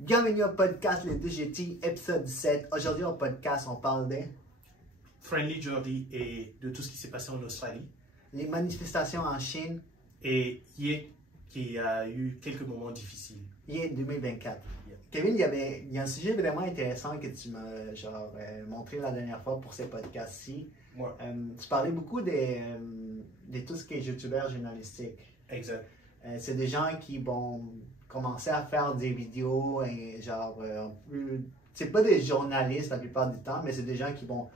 Bienvenue au podcast Les 2GT, épisode 17. Aujourd'hui au podcast, on parle de Friendly Jordi et de tout ce qui s'est passé en Australie. les manifestations en Chine, Et Ye qui a eu quelques moments difficiles. hier 2024. Yeah. Kevin, il y a un sujet vraiment intéressant que tu m'as montré la dernière fois pour ces podcasts-ci. Ouais. Tu parlais beaucoup de tout ce qui est youtubeur journalistique. Exact. C'est des gens qui vont commencer à faire des vidéos et c'est pas des journalistes la plupart du temps, mais c'est des gens qui vont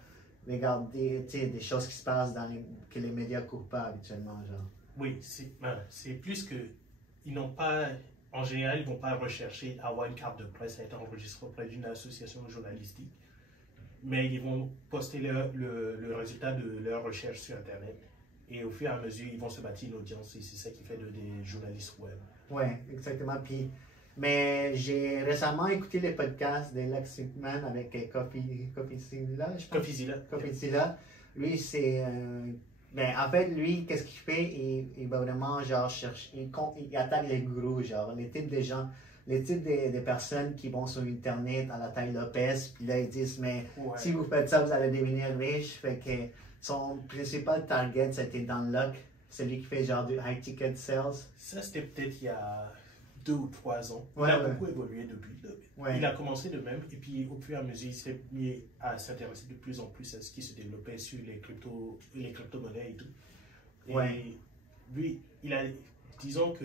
regarder des choses qui se passent que les médias couvrent pas habituellement, genre. Oui, c'est plus que ils n'ont pas, en général, ils ne vont pas rechercher à avoir une carte de presse à être enregistrée auprès d'une association journalistique, mais ils vont poster le résultat de leur recherche sur Internet. Et au fur et à mesure, ils vont se bâtir une audience et c'est ça qui fait des journalistes web. Ouais, exactement. Mais j'ai récemment écouté les podcasts de Lex Sigman avec CoffeeZilla, je pense. CoffeeZilla. CoffeeZilla. Lui, en fait, lui, qu'est-ce qu'il fait? Il va vraiment, chercher, il attaque les gourous, les types de gens, les types de personnes qui vont sur Internet à la taille Lopez, puis là, ils disent, mais Ouais. si vous faites ça, vous allez devenir riche. Fait que son principal target, c'était dans Luck, celui qui fait du high ticket sales. Ça, c'était peut-être il y a 2 ou 3 ans. Ouais, il a ouais. beaucoup évolué depuis. Ouais. Il a commencé de même, et puis au fur et à mesure, il s'est mis à s'intéresser de plus en plus à ce qui se développait sur les crypto-monnaies et tout. Et Ouais. lui, disons que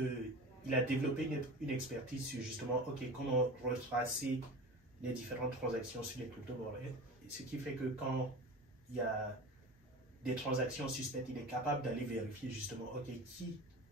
il a développé une expertise sur justement, OK, comment retracer les différentes transactions sur les crypto-monnaies. Ce qui fait que quand il y a des transactions suspectes, il est capable d'aller vérifier justement, OK,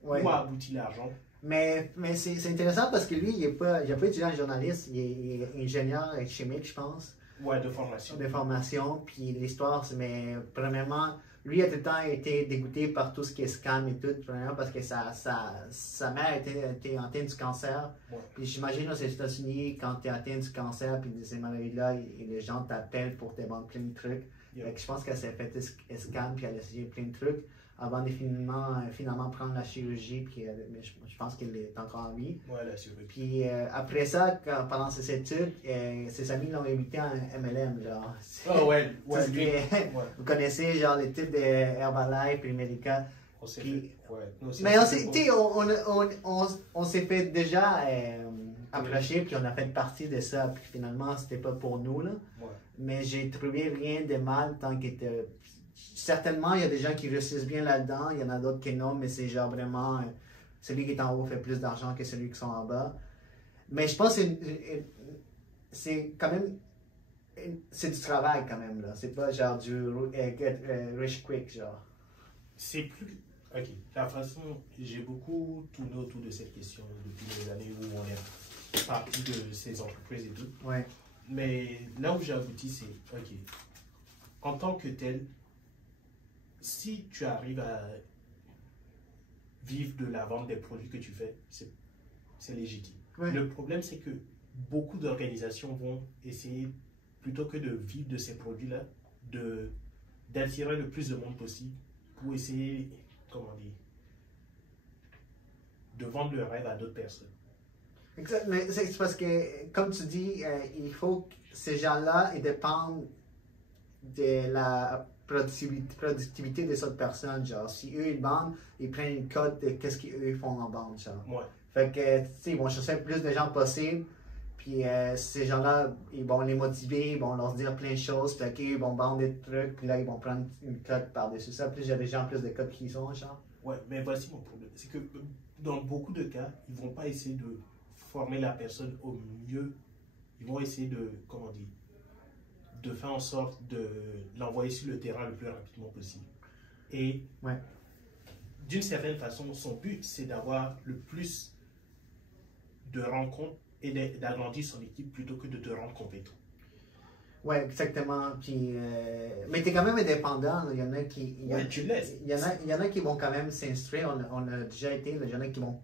où a abouti l'argent. Mais c'est intéressant parce que lui, il n'a pas étudié en journaliste, il est ingénieur chimique, je pense. Ouais, de formation. De formation, puis l'histoire, mais premièrement, lui a tout le temps été dégoûté par tout ce qui est scam et tout, premièrement parce que sa mère était atteinte du cancer. Ouais. Puis j'imagine aux États-Unis, quand tu es atteint du cancer, puis de ces maladies-là, et les gens t'appellent pour te vendre plein de trucs. Yeah. Fait que je pense qu'elle s'est fait scam, puis elle a essayé plein de trucs avant de finalement prendre la chirurgie, puis mais je pense qu'elle est encore en vie. Ouais, la survie. Puis après ça, pendant ses études, ses amis l'ont invité en MLM, genre. Oh ouais, Tout ce qui lui. est- Ouais. Vous connaissez, genre, les types de Herbalife et Medica. On s'est Puis- fait. Ouais. Non, c'est- Mais c'est tu sais, bon. on s'est fait déjà approcher, puis on a fait partie de ça, puis finalement, c'était pas pour nous, là. Ouais. Mais j'ai trouvé rien de mal tant que certainement, il y a des gens qui réussissent bien là-dedans, il y en a d'autres qui non, mais c'est genre vraiment celui qui est en haut fait plus d'argent que celui qui sont en bas. Mais je pense que c'est quand même c'est du travail quand même là, c'est pas genre du get rich quick genre. C'est plus. Ok, la façon. J'ai beaucoup tourné autour de cette question depuis les années où on est parti de ces entreprises et tout. Ouais. Mais là où j'ai abouti, c'est ok. En tant que tel, si tu arrives à vivre de la vente des produits que tu fais, c'est légitime. Ouais. Le problème, c'est que beaucoup d'organisations vont essayer, plutôt que de vivre de ces produits-là, d'attirer le plus de monde possible pour essayer, comment dire, de vendre le rêve à d'autres personnes. Exact, mais c'est parce que, comme tu dis, il faut que ces gens-là, ils dépendent de la productivité des autres personnes. Genre, si eux, ils vendent, ils prennent une cote de qu'est-ce qu'eux font en vente. Genre. Ouais. Fait que, tu sais, ils vont chercher le plus de gens possible. Puis ces gens-là, ils vont les motiver, ils vont leur dire plein de choses. Fait qu'ils vont vendre des trucs, puis là, ils vont prendre une cote par-dessus ça. Plus il y a des gens, plus de cotes qu'ils ont, genre. Ouais, mais voici mon problème. C'est que dans beaucoup de cas, ils ne vont pas essayer de former la personne au mieux. Ils vont essayer de, comment dire, de faire en sorte de l'envoyer sur le terrain le plus rapidement possible. Et Ouais. d'une certaine façon, son but, c'est d'avoir le plus de rencontres et d'agrandir son équipe plutôt que de te rendre compétent. Ouais, exactement. Puis, mais t'es quand même indépendant. Là. Il y en a qui. Ouais, tu laisses. Il y en a qui vont quand même s'instruire. On a déjà été. Là, il y en a qui vont.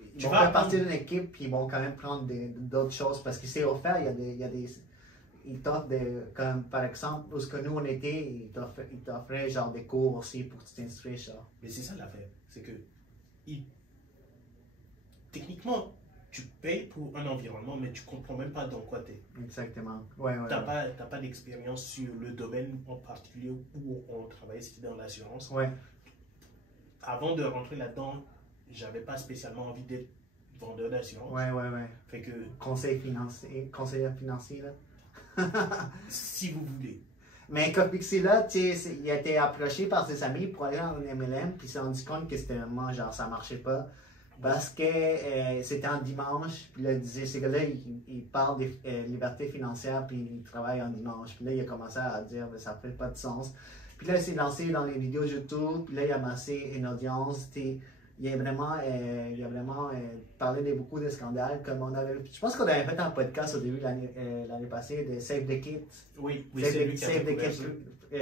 Ils Tu vont vas faire apprendre. partie d'une équipe, puis ils vont quand même prendre d'autres choses parce qu'il s'est offert. Il y a des. Ils t'offrent comme par exemple, où ce que nous on était, ils t'offraient genre des cours aussi pour que tu t'instruises. Genre. Mais c'est ça l'affaire. C'est que techniquement, tu payes pour un environnement, mais tu ne comprends même pas dans quoi tu es. Exactement. Ouais, Tu ouais, n'as ouais. pas d'expérience sur le domaine en particulier où on travaille, c'était dans l'assurance. Ouais, Avant de rentrer là-dedans, j'avais pas spécialement envie d'être vendeur d'assurance. ouais, ouais, ouais. Fait que, Conseiller financier, là. si vous voulez. Mais Copixi, là, tu sais, il a été approché par ses amis pour aller en MLM, puis il s'est rendu compte que c'était vraiment, genre, ça marchait pas. Parce que c'était un dimanche, puis là, il disait, ces gars-là, ils parlent des libertés financières, puis ils travaillent en dimanche. Puis là, il a commencé à dire, ben, ça fait pas de sens. Puis là, il s'est lancé dans les vidéos YouTube, puis là, il a amassé une audience. Il a vraiment parlé de beaucoup de scandales. Comme on avait, je pense qu'on avait fait un podcast au début de l'année passée de Save the Kids. Oui, Save lui qui a découvert ça.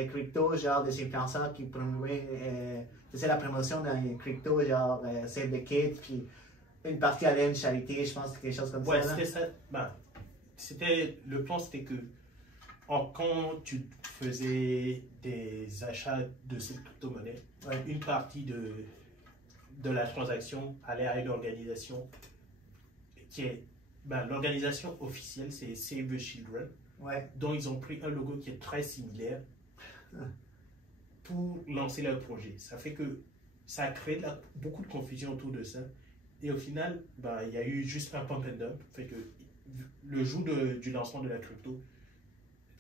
Crypto, genre des influenceurs qui promouvaient, c'est la promotion d'un crypto, genre Save the Kids, puis une partie allait à une charité, je pense que quelque chose comme Ouais, ça. c'était ça. Ben, le plan, c'était que quand tu faisais des achats de cette crypto-monnaie, Ouais. une partie de la transaction allait à une organisation qui est. Ben, l'organisation officielle, c'est Save the Children, Ouais, dont ils ont pris un logo qui est très similaire pour lancer leur projet. Ça fait que ça a créé beaucoup de confusion autour de ça. Et au final, ben, il y a eu juste un pump and dump. Fait que le jour du lancement de la crypto,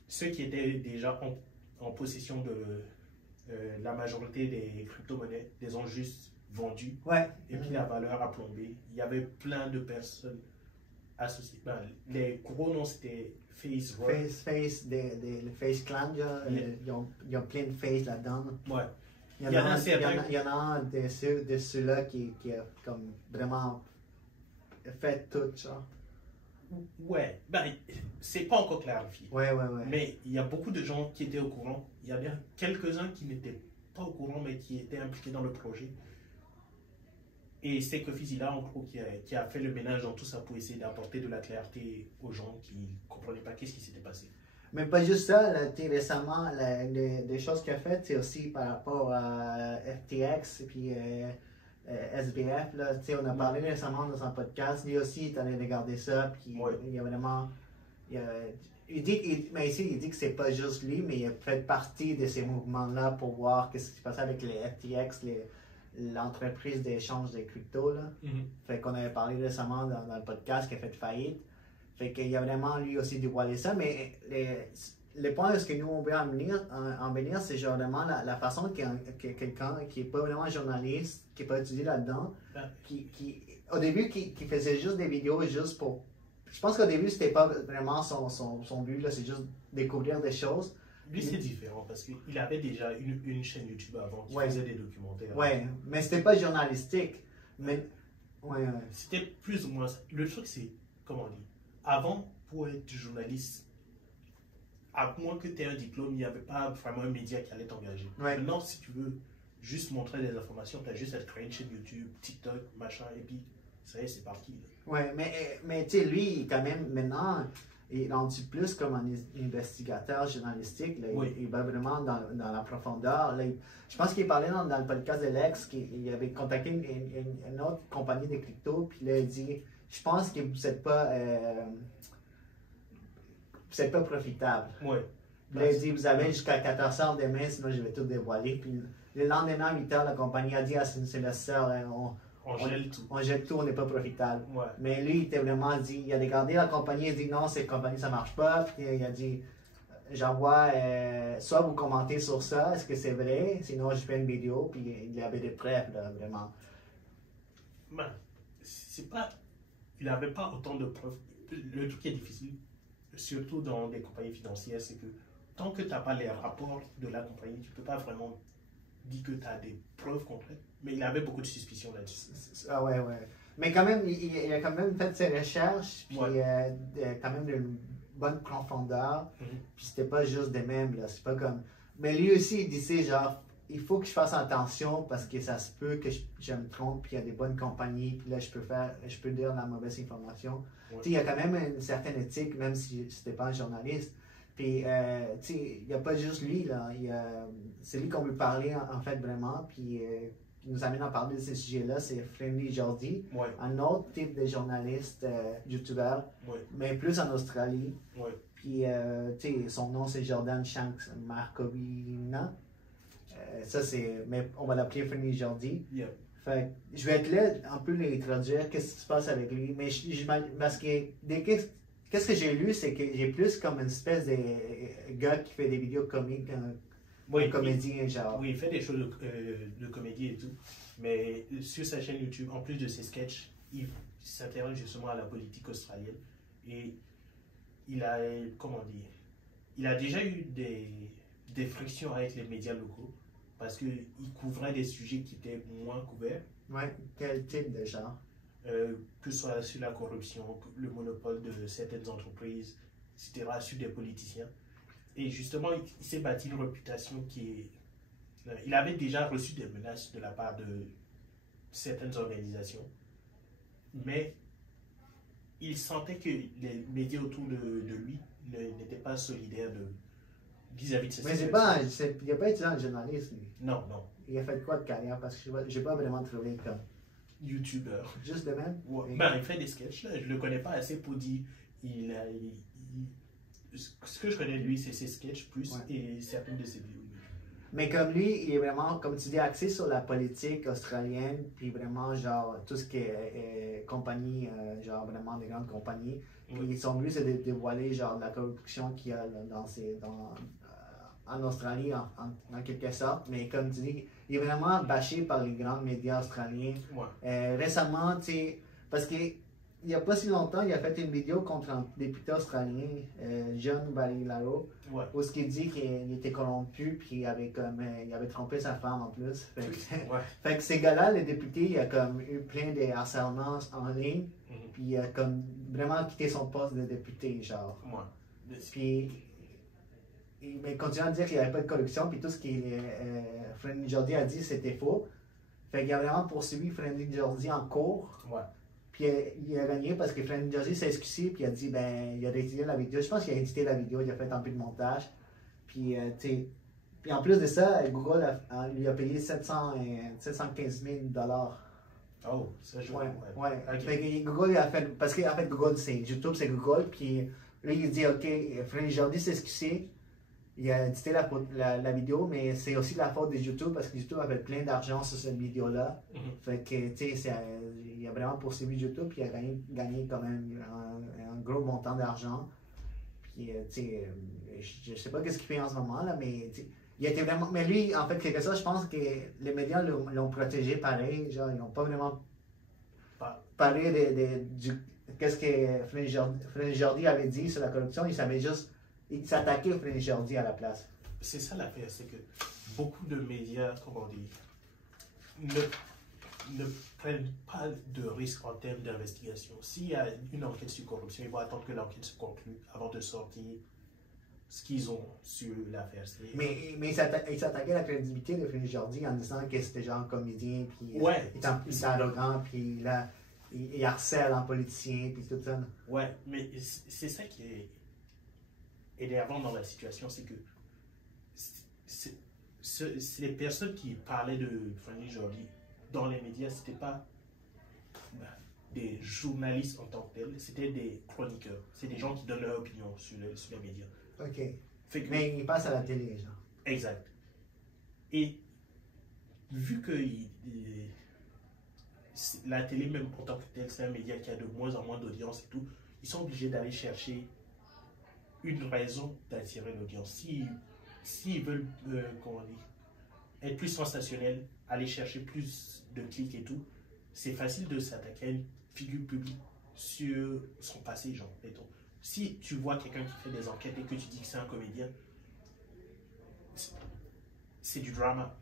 ceux qui étaient déjà en possession de la majorité des crypto-monnaies les ont juste vendus. ouais. Et puis la valeur a plombé. Il y avait plein de personnes associées. Ben, les gros noms, c'était Facebook. Le Face Clan, genre, ils ont plein de face là-dedans. Ouais. Il y en a un de ceux-là qui a comme vraiment fait tout ça. Ouais, ben, c'est pas encore clarifié. Ouais, ouais, ouais. Mais il y a beaucoup de gens qui étaient au courant. Il y a bien quelques-uns qui n'étaient pas au courant, mais qui étaient impliqués dans le projet. Et c'est Kofi Zilla, en gros, qui a fait le ménage dans tout ça pour essayer d'apporter de la clarté aux gens qui ne comprenaient pas qu'est-ce qui s'était passé. Mais pas juste ça, là, récemment, des choses qu'il a faites, c'est aussi par rapport à FTX et puis SBF. Là, on a parlé récemment dans un podcast, lui aussi, il est allé regarder ça, puis Ouais. il y a vraiment. Mais ici, il dit que c'est pas juste lui, mais il a fait partie de ces mouvements-là pour voir ce qui se passait avec les FTX, l'entreprise d'échange de crypto. Là. Fait qu'on avait parlé récemment dans le podcast qui a fait faillite. Fait qu'il a vraiment lui aussi dévoilé ça, mais le point ce que nous on veut en venir, c'est genre vraiment la façon que quelqu'un qui n'est pas vraiment journaliste, qui n'est pas étudié là-dedans, au début qui faisait juste des vidéos juste pour. Je pense qu'au début c'était pas vraiment son but, là, c'est juste découvrir des choses. Lui, c'est différent parce qu'il avait déjà une chaîne YouTube avant qui Ouais. faisait des documentaires. Ouais, mais c'était pas journalistique. Mais. Ouais. C'était plus ou moins ça. Le truc, c'est, comment on dit, avant, pour être journaliste, à moins que tu aies un diplôme, il n'y avait pas vraiment un média qui allait t'engager. Ouais. Maintenant, si tu veux juste montrer des informations, tu as juste à te créer une chaîne YouTube, TikTok, machin, et puis ça y est, c'est parti. Ouais, mais tu sais, lui, quand même, maintenant, il est rendu plus comme un investigateur journalistique. Là, Oui. il va vraiment dans la profondeur. Là, je pense qu'il parlait dans le podcast de Lex qu'il avait contacté une autre compagnie de crypto, puis là, il dit je pense que vous n'êtes pas profitable. Ouais. Puis là, il dit vous avez jusqu'à 14h demain, sinon je vais tout dévoiler. Puis le lendemain, à 8h, la compagnie a dit à ses investisseurs On gèle tout. on jette tout, on n'est pas profitable. Ouais. Mais lui, il était vraiment dit, il a regardé la compagnie, il a dit non, cette compagnie, ça marche pas. Puis il a dit, j'envoie, soit vous commentez sur ça, est-ce que c'est vrai, sinon je fais une vidéo, puis il y avait des preuves, là, vraiment. Ben, c'est pas. Il n'avait pas autant de preuves. Le truc qui est difficile, surtout dans des compagnies financières, c'est que tant que tu n'as pas les rapports de la compagnie, tu ne peux pas vraiment dire que tu as des preuves concrètes. Mais il avait beaucoup de suspicions là-dessus. Ah ouais, ouais. Mais quand même, il a quand même fait ses recherches, puis Ouais. quand même d'une bonne profondeur, Mhm. puis c'était pas juste des mêmes, là, c'est pas comme. Mais lui aussi, il disait genre, il faut que je fasse attention parce que ça se peut que je me trompe, puis il y a des bonnes compagnies, puis là, je peux dire la mauvaise information. Ouais. Tu sais, il y a quand même une certaine éthique, même si c'était pas un journaliste. Puis, tu sais, il n'y a pas juste lui, là. C'est lui qu'on veut parler, en fait, vraiment, puis nous amène à parler de ces sujets-là, c'est Friendly Jordi, Ouais, un autre type de journaliste youtubeur, ouais, mais plus en Australie. ouais. Puis, tu sais, son nom c'est Jordan Shanks Markovina. Ça, c'est. Mais on va l'appeler Friendly Jordi. Yeah. Fait que je vais être là un peu les traduire, qu'est-ce qui se passe avec lui. Mais parce que qu'est-ce que j'ai lu, c'est que j'ai plus comme une espèce de gars qui fait des vidéos comiques, un comédien, genre. Oui, il fait des choses de comédie et tout. Mais sur sa chaîne YouTube, en plus de ses sketchs, il s'intéresse justement à la politique australienne. Et il a, comment dire, il a déjà eu des frictions avec les médias locaux parce qu'il couvrait des sujets qui étaient moins couverts, Ouais, quel type de genre? que ce soit sur la corruption, le monopole de certaines entreprises, etc., sur des politiciens. Et justement, il s'est bâti une réputation qui est... Il avait déjà reçu des menaces de la part de certaines organisations, mais il sentait que les médias autour de lui n'étaient pas solidaires vis-à-vis de ces Mais situations. il n'a pas été dans le journalisme. Non, non. Il a fait quoi de carrière? Parce que je n'ai pas vraiment trouvé comme. YouTuber. Juste le même? Ouais. Et- Ben, il fait des sketchs, là. Je le connais pas assez pour dire. Ce que je connais de lui, c'est ses sketchs plus Ouais. et certaines de ses vidéos. Mais comme lui, il est vraiment, comme tu dis, axé sur la politique australienne, puis vraiment, genre, tout ce qui est compagnie, genre, vraiment des grandes compagnies. Puis Oui. son but, c'est de dévoiler, genre, la corruption qu'il y a là, en Australie, en quelque sorte. Mais comme tu dis, il est vraiment bâché par les grands médias australiens. Ouais. Récemment, tu sais, parce que il n'y a pas si longtemps, il a fait une vidéo contre un député australien, John Barilaro, Ouais. où ce qu'il dit qu'il était corrompu, puis il avait trompé sa femme en plus. Fait que, Ouais. fait que ces gars-là, les députés, il a comme eu plein de harcèlements en ligne, Mhm. puis il a comme vraiment quitté son poste de député, genre. Ouais. Puis, mais continue à dire qu'il n'y avait pas de corruption, puis tout ce que Friendly Jordi a dit, c'était faux. Fait qu'il a vraiment poursuivi Friendly Jordi en cours. Ouais. Puis il a gagné parce que Friendly Jordi s'est excusé, puis il a dit, ben, il a réédité la vidéo. Je pense qu'il a édité la vidéo, il a fait un peu de montage. Puis, tu sais, puis en plus de ça, Google lui a payé 715 000 $. Oh, ça je Ouais, vois. ouais. Ok. Fait que Google a fait, parce qu'en fait, Google, c'est YouTube, c'est Google, puis lui, il dit, OK, Friendly Jordi s'est excusé, il a édité la vidéo, mais c'est aussi la faute de YouTube parce que YouTube a fait plein d'argent sur cette vidéo-là. Mhm. Fait que, tu sais, il a vraiment poursuivi YouTube, puis il a gagné quand même un gros montant d'argent. Puis, tu sais, je sais pas qu'est-ce qu'il fait en ce moment, là, mais tu sais, il était vraiment. Mais lui, en fait, quelque chose, je pense que les médias l'ont protégé pareil. Genre, ils n'ont pas vraiment Pas- parlé qu'est-ce que Friendly Jordi avait dit sur la corruption. Il savait juste. Il s'attaquait à Friendly Jordi à la place. C'est ça l'affaire, c'est que beaucoup de médias, comment dire, ne prennent pas de risques en termes d'investigation. S'il y a une enquête sur corruption, ils vont attendre que l'enquête se conclue avant de sortir ce qu'ils ont sur l'affaire. Mais il s'attaquait à la crédibilité de Friendly Jordi en disant que c'était genre un comédien, puis Ouais. il était arrogant, puis il harcèle un politicien, puis tout ça. Ouais, mais c'est ça qui est énervant dans la situation, c'est que c'est les personnes qui parlaient de Friendly Jordi dans les médias, c'était pas des journalistes en tant que tels, c'était des chroniqueurs. C'est des gens qui donnent leur opinion sur les médias. OK. Fait que, Mais il passe à la télé, genre. exact. Et vu que la télé, même en tant que telle, c'est un média qui a de moins en moins d'audience et tout, ils sont obligés d'aller chercher une raison d'attirer l'audience. S'ils veulent, comment dire, être plus sensationnels, aller chercher plus de clics et tout, c'est facile de s'attaquer à une figure publique sur son passé, genre, mettons. Si tu vois quelqu'un qui fait des enquêtes et que tu dis que c'est un comédien, c'est du drama.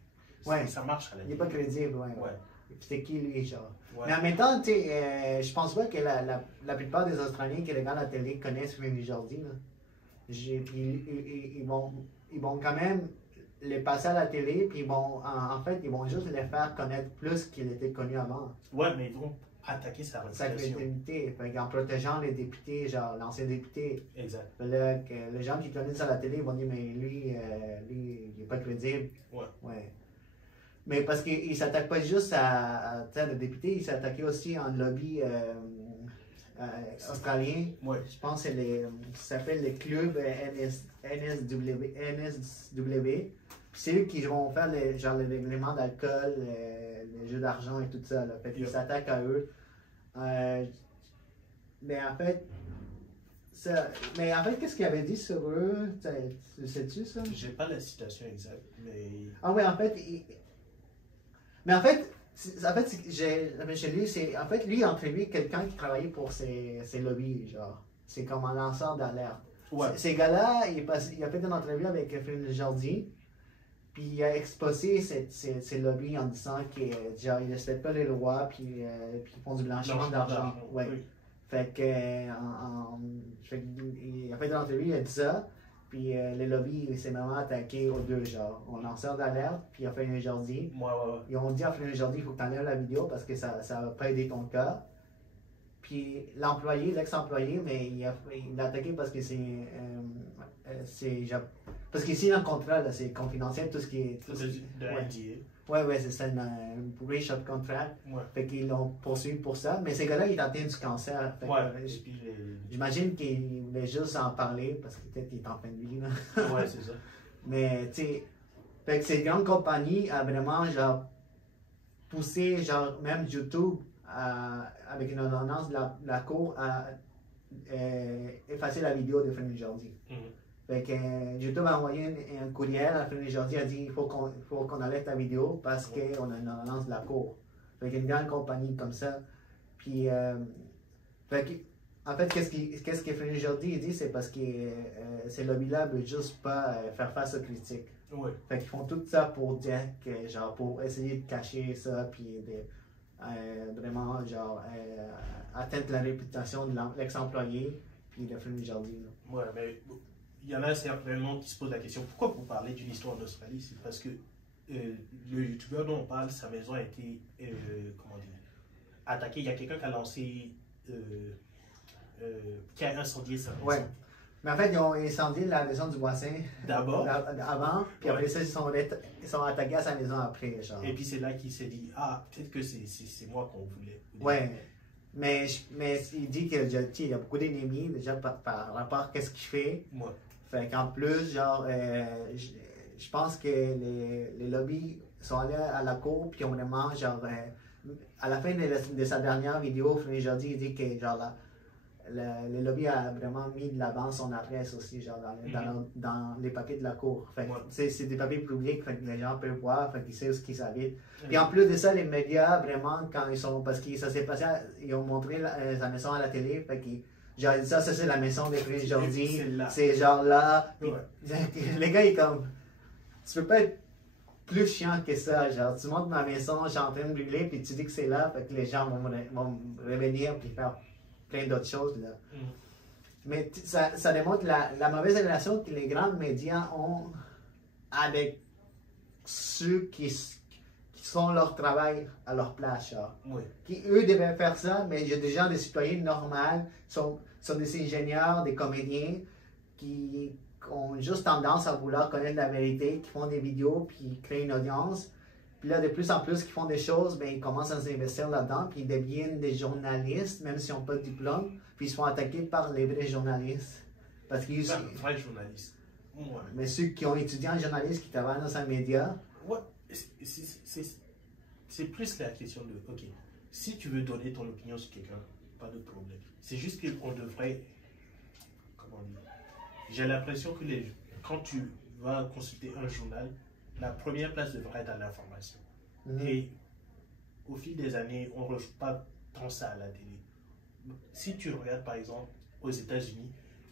Ouais. Ça marche à la Il n'est pas crédible, ouais. Ouais. C'est qui lui, genre. Ouais. Mais en même temps, tu sais, je pense pas que la plupart des Australiens qui regardent la télé connaissent Friendly Jordi, là. Ils vont quand même les passer à la télé, puis en fait, ils vont juste les faire connaître plus qu'il était connu avant. Ouais, mais ils vont attaquer sa Sa réputation. crédibilité, en protégeant les députés, genre l'ancien député. Exact. Là, que les gens qui connaissent à la télé vont dire, mais lui, il n'est pas crédible. Ouais. Ouais. Mais parce qu'il ne s'attaque pas juste le député, il s'attaquait aussi en lobby australien. Ouais. Je pense que ça s'appelle les clubs NSW. C'est eux qui vont faire les règlements d'alcool, les jeux d'argent et tout ça. Là. Fait qu'ils s'attaquent à eux. Mais en fait, qu'est-ce qu'il avait dit sur eux? Sais-tu ça? J'ai pas la citation exacte, mais... Ah oui, en fait, mais en fait, j'ai lu, en fait, lui, entre lui, quelqu'un qui travaillait pour ces lobbies, genre. C'est comme un lanceur d'alerte. Ouais. Ces gars-là, il a fait une entrevue avec Phil Jordi, puis il a exposé ces lobbies en disant qu'ils ne respectent pas les lois, puis ils font du blanchiment d'argent. Ouais. Oui. Fait que, il a fait une entrevue, il a dit ça, puis les lobbies, il s'est vraiment attaqué aux deux, genre, au lanceur d'alerte, puis à Phil Jordi. Ils ont dit à Phil Jordi, il faut que tu enlèves la vidéo parce que ça va pas aider ton cas. Puis l'employé, l'ex-employé, mais il a attaqué parce que parce qu'ici, dans le contrat, c'est confidentiel, tout ce qui est... Ouais, c'est ça, un breach of contract. Ouais. Fait qu'ils l'ont poursuivi pour ça. Mais ces gars-là, ils tentaient du cancer. J'imagine qu'ils voulaient juste en parler parce que peut-être qu'il est en fin de vie. Là. Ouais, c'est ça. Mais, tu sais, fait que cette grande compagnie a vraiment, genre, poussé, genre, même YouTube, avec une ordonnance de la cour, à effacer la vidéo de Phil Jordi. Fait que YouTube a envoyé un courriel à Phil Jordi, a dit il faut qu'on arrête la vidéo parce qu'on a une ordonnance de la cour. Fait qu'une grande compagnie comme ça. Puis, fait que, en fait, qu'est-ce que Phil Jordi dit, c'est parce que ces lobbies-là ne veulent juste pas faire face aux critiques. Ouais. Fait qu'ils font tout ça pour dire que, genre, pour essayer de cacher ça, puis vraiment, genre, atteindre la réputation de l'ex-employé, puis de Phil Jordi. Ouais, mais il y en a certainement qui se posent la question pourquoi vous parlez d'une histoire en Australie? C'est parce que le youtubeur dont on parle, sa maison a été attaquée. Il y a quelqu'un qui a lancé, qui a incendié sa maison. Ouais. Mais en fait, ils ont incendié la maison du voisin d'abord, avant, puis après ça, ils sont attaqués à sa maison après. Genre. Et puis c'est là qu'il s'est dit peut-être que c'est moi qu'on voulait. Ouais. Mais il dit qu'il y a beaucoup d'ennemis déjà par rapport à ce qu'il fait. Ouais. Fait qu'en plus, genre, je pense que les lobbies sont allés à la cour, puis ont vraiment, genre, à la fin de sa dernière vidéo, Phil Jordi, il dit que, genre, le lobby a vraiment mis de l'avant son adresse aussi, genre, dans les papiers de la cour. Fait que, c'est des papiers publics, fait que les gens peuvent voir, fait qu'ils savent ce qu'ils habitent. Puis en plus de ça, les médias, vraiment, quand ils sont, parce que ça s'est passé, ils ont montré sa maison à la télé, fait qu'ils, genre, ça c'est la maison de Phil Jordi, c'est genre là. Ouais. Les gars, ils comme, tu peux pas être plus chiant que ça, genre, tu montres ma maison, je suis en train de brûler, puis tu dis que c'est là, fait que les gens vont revenir, puis faire plein d'autres choses, là. Mais ça démontre la mauvaise relation que les grands médias ont avec ceux qui font leur travail à leur place, genre. Oui. Qui, eux, devaient faire ça, mais il y a des gens, des citoyens normaux, sont des ingénieurs, des comédiens, qui ont juste tendance à vouloir connaître la vérité, qui font des vidéos, puis créent une audience. Puis là, de plus en plus, qu'ils font des choses, ben, ils commencent à s'investir là-dedans, puis ils deviennent des journalistes, même s'ils n'ont pas de diplôme, puis ils se font attaquer par les vrais journalistes. Parce qu'ils... Vrais journalistes. Ouais. Mais ceux qui ont étudié en journalisme, qui travaillent dans un média... Ouais, c'est plus la question de, ok, si tu veux donner ton opinion sur quelqu'un, pas de problème. C'est juste qu'on devrait... Comment dire? J'ai l'impression que quand tu vas consulter un journal, la première place devrait être à l'information. Et au fil des années, on ne rejoue pas tant ça à la télé. Si tu regardes par exemple aux États-Unis,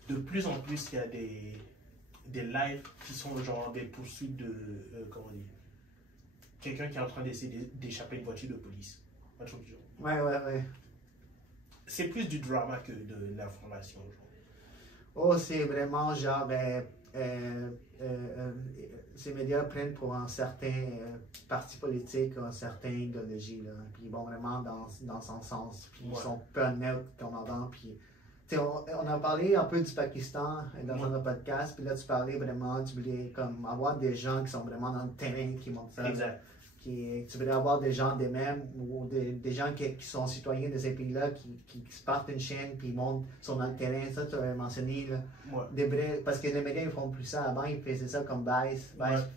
de plus en plus il y a des lives qui sont genre des poursuites de, comment dire, quelqu'un qui est en train d'essayer d'échapper une voiture de police. Ouais. C'est plus du drama que de l'information. Oh, c'est vraiment genre, ces médias prennent pour un certain parti politique, une certaine idéologie, là, puis ils vont vraiment dans son sens, puis ils sont peu neutres comme avant, puis on a parlé un peu du Pakistan dans un podcast, puis là tu parlais vraiment, tu voulais comme avoir des gens qui sont vraiment dans le terrain, qui montrent ça. Exact. tu voudrais avoir des gens des mêmes ou des gens qui sont citoyens de ces pays-là qui se partent une chaîne puis ils montent sur notre terrain. Ça, tu avais mentionné. Là, parce que les médias, ils font plus ça. Avant, ils faisaient ça comme Vice.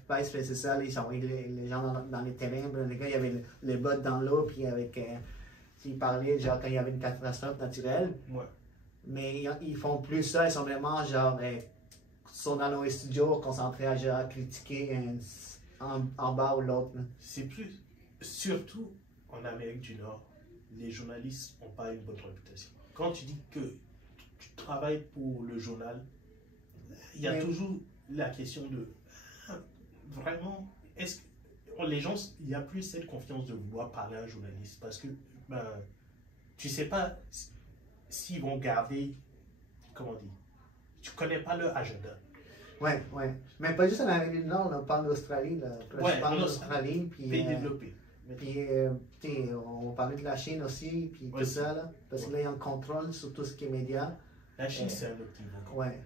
Vice faisait ça. Là, ils envoyaient les gens dans les terrains. Les gars, il y avait les bottes dans l'eau puis avec, ils parlaient genre quand il y avait une catastrophe naturelle. Mais ils font plus ça. Ils sont vraiment genre sont dans nos studios concentrés à genre, critiquer en bas ou l'autre. C'est plus, surtout en Amérique du Nord, les journalistes n'ont pas une bonne réputation. Quand tu dis que tu travailles pour le journal, il y a toujours la question de vraiment, est-ce que les gens, il n'y a plus cette confiance de vouloir parler à un journaliste parce que tu ne sais pas s'ils vont garder, comment dire, tu ne connais pas leur agenda. Ouais. Mais pas juste en Amérique du Nord, on parle d'Australie. Ouais, je parle d'Australie. Pays développé. Puis, on parlait de la Chine aussi, puis tout ça, là, parce que là, il y a un contrôle sur tout ce qui est médias. La Chine, c'est un autre niveau. Ouais.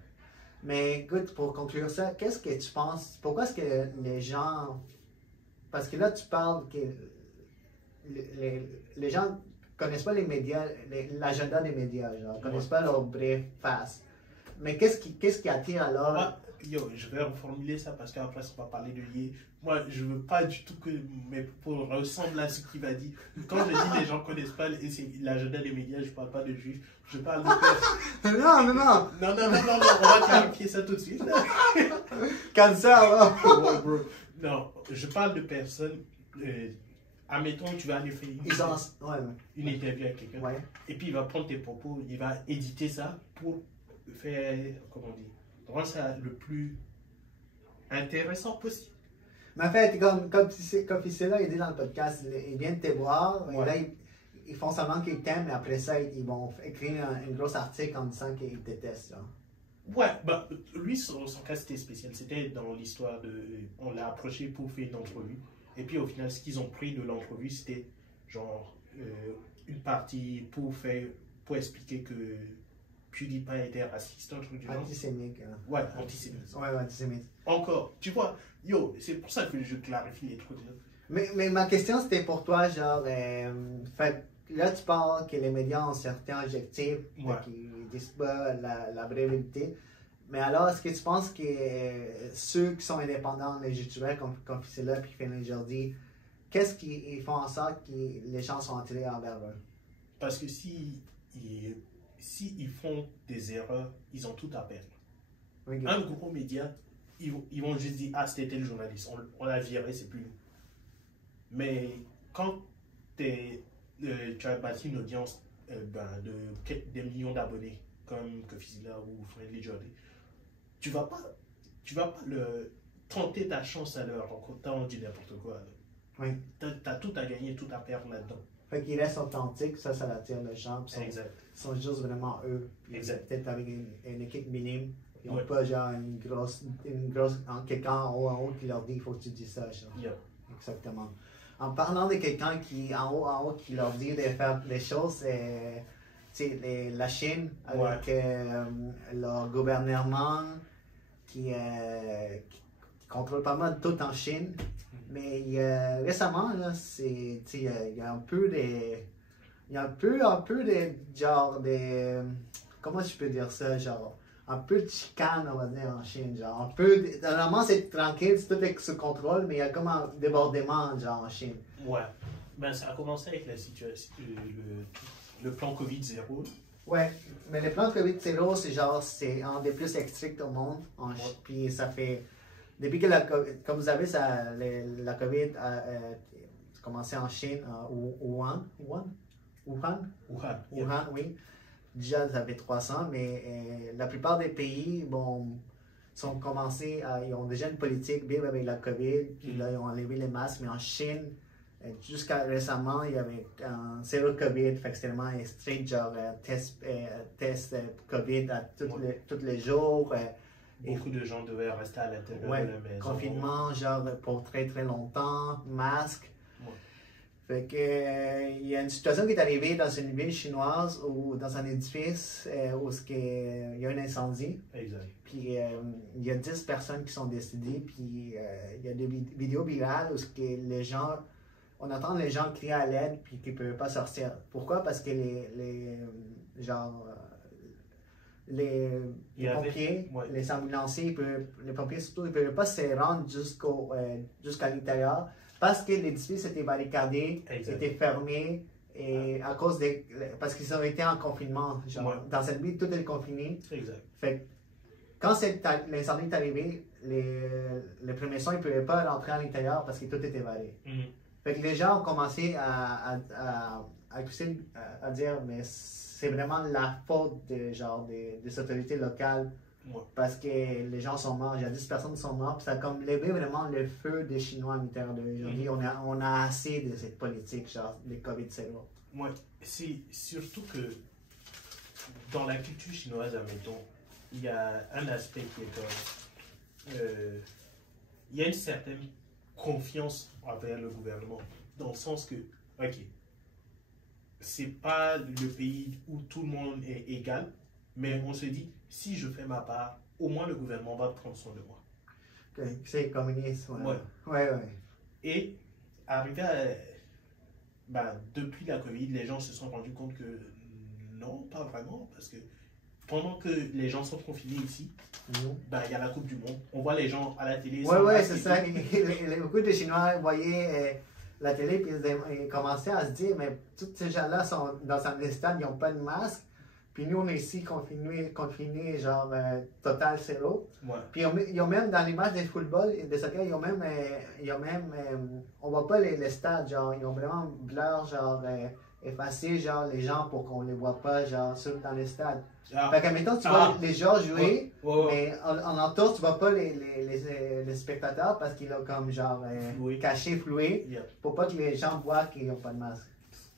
Mais écoute, pour conclure ça, qu'est-ce que tu penses, pourquoi est-ce que les gens, parce que là, tu parles que les gens ne connaissent pas les médias, l'agenda des médias, genre, ne connaissent pas leur vraie face. Mais qu'est-ce qui attire alors? Je vais reformuler ça parce qu'après, on va parler de lier. Moi, je ne veux pas du tout que mes propos ressemblent à ce qu'il va dire. Quand je dis les gens ne connaissent pas l'agenda des médias, je ne parle pas de juifs, je parle de personnes. Non, on va clarifier ça tout de suite. Cancer, là. Non, je parle de personnes. Admettons, tu vas aller faire une interview avec quelqu'un. Et puis, il va prendre tes propos, il va éditer ça pour faire, comment dire, rendre ça le plus intéressant possible. Mais en fait, comme Fisela, il dit dans le podcast, ils viennent te voir, et là, ils font seulement qu'ils t'aiment, mais après ça, ils vont écrire un gros article en disant qu'ils te détestent. Genre. Ouais, bah, lui, son cas, c'était spécial. C'était dans l'histoire de... On l'a approché pour faire une entrevue. Et puis, au final, ce qu'ils ont pris de l'entrevue, c'était genre une partie pour expliquer que PewDiePie était raciste, un truc du genre. Antisémite. Ouais, antisémite. Ouais, antisémite. Encore, tu vois, c'est pour ça que je clarifie les trucs. Mais ma question, c'était pour toi, genre, fait, là, tu parles que les médias ont certains objectifs, qui disent pas la vraie vérité. Mais alors, est-ce que tu penses que ceux qui sont indépendants, les youtubeurs comme Fisela puis Félix Jordi, qu'est-ce qu'ils font en sorte que les gens sont attirés envers eux? Parce que si ils font des erreurs, ils ont tout à perdre. Un gros média, ils vont juste dire, ah, c'était tel journaliste, on l'a viré, c'est plus nous. Mais quand tu as bâti une audience des millions d'abonnés, comme Fisela ou Friendly Jordi, tu vas pas tenter ta chance à leur racontant du n'importe quoi. Oui. Tu as tout à gagner, tout à perdre là-dedans. Fait qu'ils restent authentiques, ça attire les gens. Ils sont juste vraiment eux. Peut-être avec une équipe minime. Ils n'ont pas genre une grosse quelqu'un en haut qui leur dit il faut que tu dises ça. Exactement. En parlant de quelqu'un qui en haut qui leur dit de faire des choses, la Chine avec leur gouvernement qui contrôle pas mal tout en Chine. Mais récemment, là, il y a un peu de genre de comment je peux dire ça, genre un peu de chicane, on va dire, en Chine, genre un peu normalement c'est tranquille, c'est tout est sous contrôle, mais il y a comme un débordement genre en Chine. Ouais, ben ça a commencé avec la situation, le plan COVID-0. Ouais, mais le plan COVID-0, c'est un des plus stricts au monde, puis ça fait depuis que comme vous savez, la COVID a commencé en Chine, à Wuhan, oui. Déjà, ça fait 300, mais la plupart des pays, ils ont déjà une politique vive avec la COVID, puis là, ils ont enlevé les masques, mais en Chine, jusqu'à récemment, il y avait un zéro COVID, fait extrêmement strict, genre test COVID tous les jours. Beaucoup de gens devaient rester à l'intérieur de la maison. Confinement, genre pour très très longtemps, masque. Fait que, il y a une situation qui est arrivée dans une ville chinoise ou dans un édifice où il y a un incendie. Exact. Puis il y a 10 personnes qui sont décédées. Puis il y a des vidéos virales où les gens, on entend les gens crier à l'aide puis qu'ils ne peuvent pas sortir. Pourquoi? Parce que les pompiers, ouais. les ambulanciers, les pompiers surtout, ils ne peuvent pas se rendre jusqu'à l'intérieur parce que l'édifice était barricadé, était fermé, et à cause parce qu'ils ont été en confinement. Genre, ouais. Dans cette ville, tout est confiné. Exact. Fait que, quand l'incendie est arrivé, les premiers soins ne pouvaient pas rentrer à l'intérieur parce que tout était barré. Fait que les gens ont commencé à dire, mais c'est vraiment la faute des autorités locales. Ouais. Parce que les gens sont morts, il y a 10 personnes qui sont mortes, puis ça a comme levé vraiment le feu des Chinois à l'intérieur de l'aujourd'hui. On a assez de cette politique, genre les COVID-0. Ouais, c'est surtout que dans la culture chinoise, admettons, il y a un aspect qui est comme. Il y a une certaine confiance envers le gouvernement, dans le sens que, ok, c'est pas le pays où tout le monde est égal, mais on se dit, si je fais ma part, au moins le gouvernement va prendre soin de moi. Okay. C'est communiste, ouais. Ouais. Et arrivé depuis la Covid, les gens se sont rendus compte que non, pas vraiment, parce que pendant que les gens sont confinés ici, il y a la Coupe du Monde. On voit les gens à la télé. Ouais, c'est ça. Beaucoup de Chinois voyaient la télé puis ils commençaient à se dire, mais tous ces gens-là sont dans un stade, ils n'ont pas de masque. Puis nous, on est ici confinés genre total zéro. Ouais. Puis ils ont même dans les matchs de football et de soccer, ils ont même on voit pas les stades, genre, ils ont vraiment blur, genre, effacé, genre, les gens pour qu'on les voit pas, genre, dans les stades. Fait que, mettons, tu vois les gens jouer, mais en entour, tu vois pas les spectateurs parce qu'ils ont comme, genre, caché, floué, pour pas que les gens voient qu'ils n'ont pas de masque.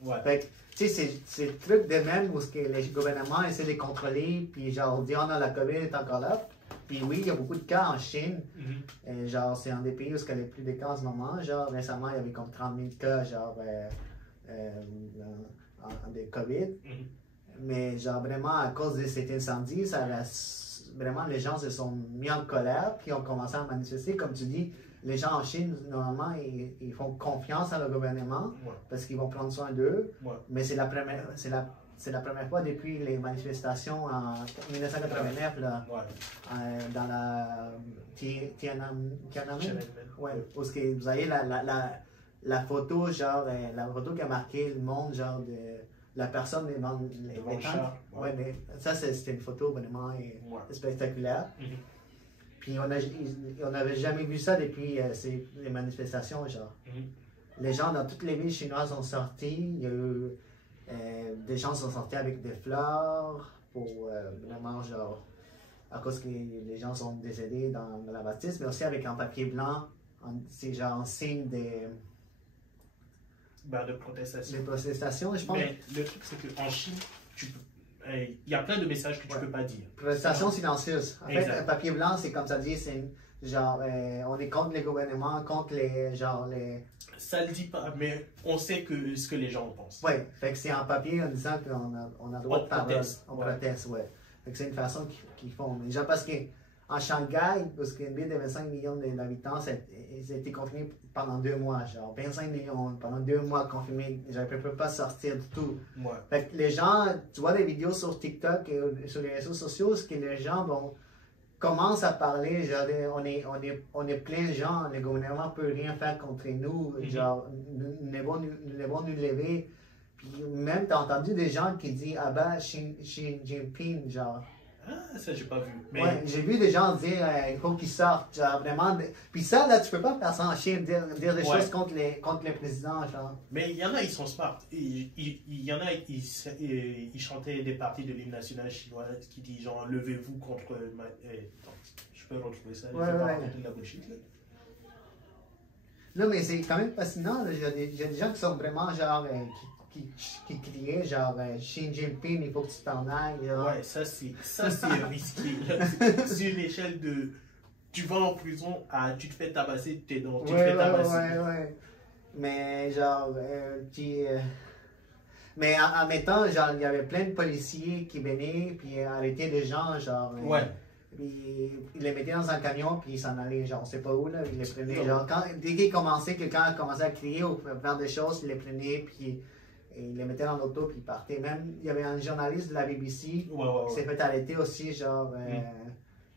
Ouais. Fait que, tu sais, c'est le truc de même où les gouvernements essaient de les contrôler, puis genre, on dit, la COVID est encore là. Puis oui, il y a beaucoup de cas en Chine. Genre, c'est un des pays où il y a les plus de cas en ce moment. Genre, récemment, il y avait comme 30 000 cas, genre, de COVID. Mais genre, vraiment, à cause de cet incendie, vraiment, les gens se sont mis en colère, puis ont commencé à manifester. Comme tu dis, les gens en Chine, normalement, ils font confiance à le gouvernement parce qu'ils vont prendre soin d'eux. Mais c'est la première fois depuis les manifestations en 1989 là, dans la Tiananmen. Parce que vous avez la photo, genre, la photo qui a marqué le monde, genre, de la personne devant les tanks. Mais ça, c'était une photo vraiment spectaculaire. Puis on n'avait jamais vu ça depuis les manifestations, genre. Les gens dans toutes les villes chinoises sont sortis. Il y a eu des gens sont sortis avec des fleurs pour vraiment, genre, à cause que les gens sont décédés dans la bâtisse, mais aussi avec un papier blanc, c'est genre en signe de protestation. Des protestations, je pense. Mais le truc, c'est qu'en Chine, il y a plein de messages que tu ne peux pas dire. Protestation silencieuse. En fait, un papier blanc, c'est comme ça dit, c'est genre, on est contre les gouvernements, contre les. Ça le dit pas, mais on sait ce que les gens pensent. Oui, fait que c'est en papier en disant qu'on a le droit de parole. On proteste, ouais. Fait que c'est une façon qu'ils font. Mais genre, parce qu'en Shanghai, parce qu'une ville de 25 millions d'habitants, ils ont été confinés pendant 2 mois, genre 25 millions, pendant 2 mois confinés, ils ne peuvent pas sortir du tout. Fait que les gens, tu vois des vidéos sur TikTok et sur les réseaux sociaux, ce que les gens commencent à parler, genre, on est plein de gens, le gouvernement ne peut rien faire contre nous, genre, nous devons nous lever. Puis même, tu as entendu des gens qui disent, ah ben, Xi Jinping, genre. Ah, ça, j'ai pas vu. Mais... Ouais, j'ai vu des gens dire il faut qu'ils sortent, genre vraiment. Puis ça, là, tu peux pas faire ça en Chine, dire des choses contre les présidents, genre. Mais il y en a, ils sont smart. Il y en a, ils chantaient des parties de l'hymne national chinois qui disent genre levez-vous contre. Je peux retrouver ça. Je vais pas raconter de la bullshit là. Non, mais c'est quand même fascinant. Il y a des gens qui sont vraiment genre. Qui criait genre Xi Jinping, il faut que tu t'en ailles. Ouais, ça c'est risqué. Sur l'échelle de tu vas en prison, tu te fais tabasser, tu te fais tabasser. Mais genre, mais en même temps, genre, il y avait plein de policiers qui venaient, puis arrêtaient des gens, genre. Ouais. Puis ils les mettaient dans un camion, puis ils s'en allaient, genre, on sait pas où, là. Ils les prenaient, Ouais. genre, dès qu'ils commençaient, quelqu'un a commencé à crier ou faire des choses, ils les prenaient, puis ils les mettaient dans l'auto, puis ils partaient. Même, il y avait un journaliste de la BBC qui s'est fait arrêter aussi, genre,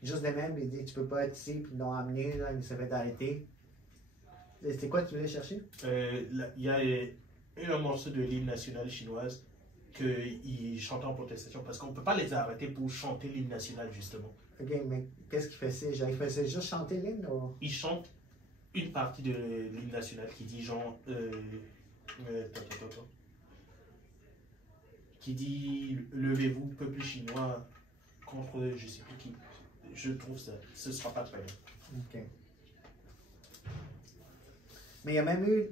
juste de même, il dit, tu peux pas être ici, puis ils l'ont amené, là, il s'est fait arrêter. C'était quoi que tu voulais chercher? Il y a un morceau de l'hymne national chinoise qu'ils chantent en protestation parce qu'on ne peut pas les arrêter pour chanter l'hymne national justement. Ok, mais qu'est-ce qu'il faisait? Genre, il faisait juste chanter l'hymne ou... Ils chantent une partie de l'hymne national qui dit genre. Qui dit levez-vous, peuple chinois, contre je sais plus qui. Je trouve ça. Ce sera pas très bien. Ok. Mais il y a même eu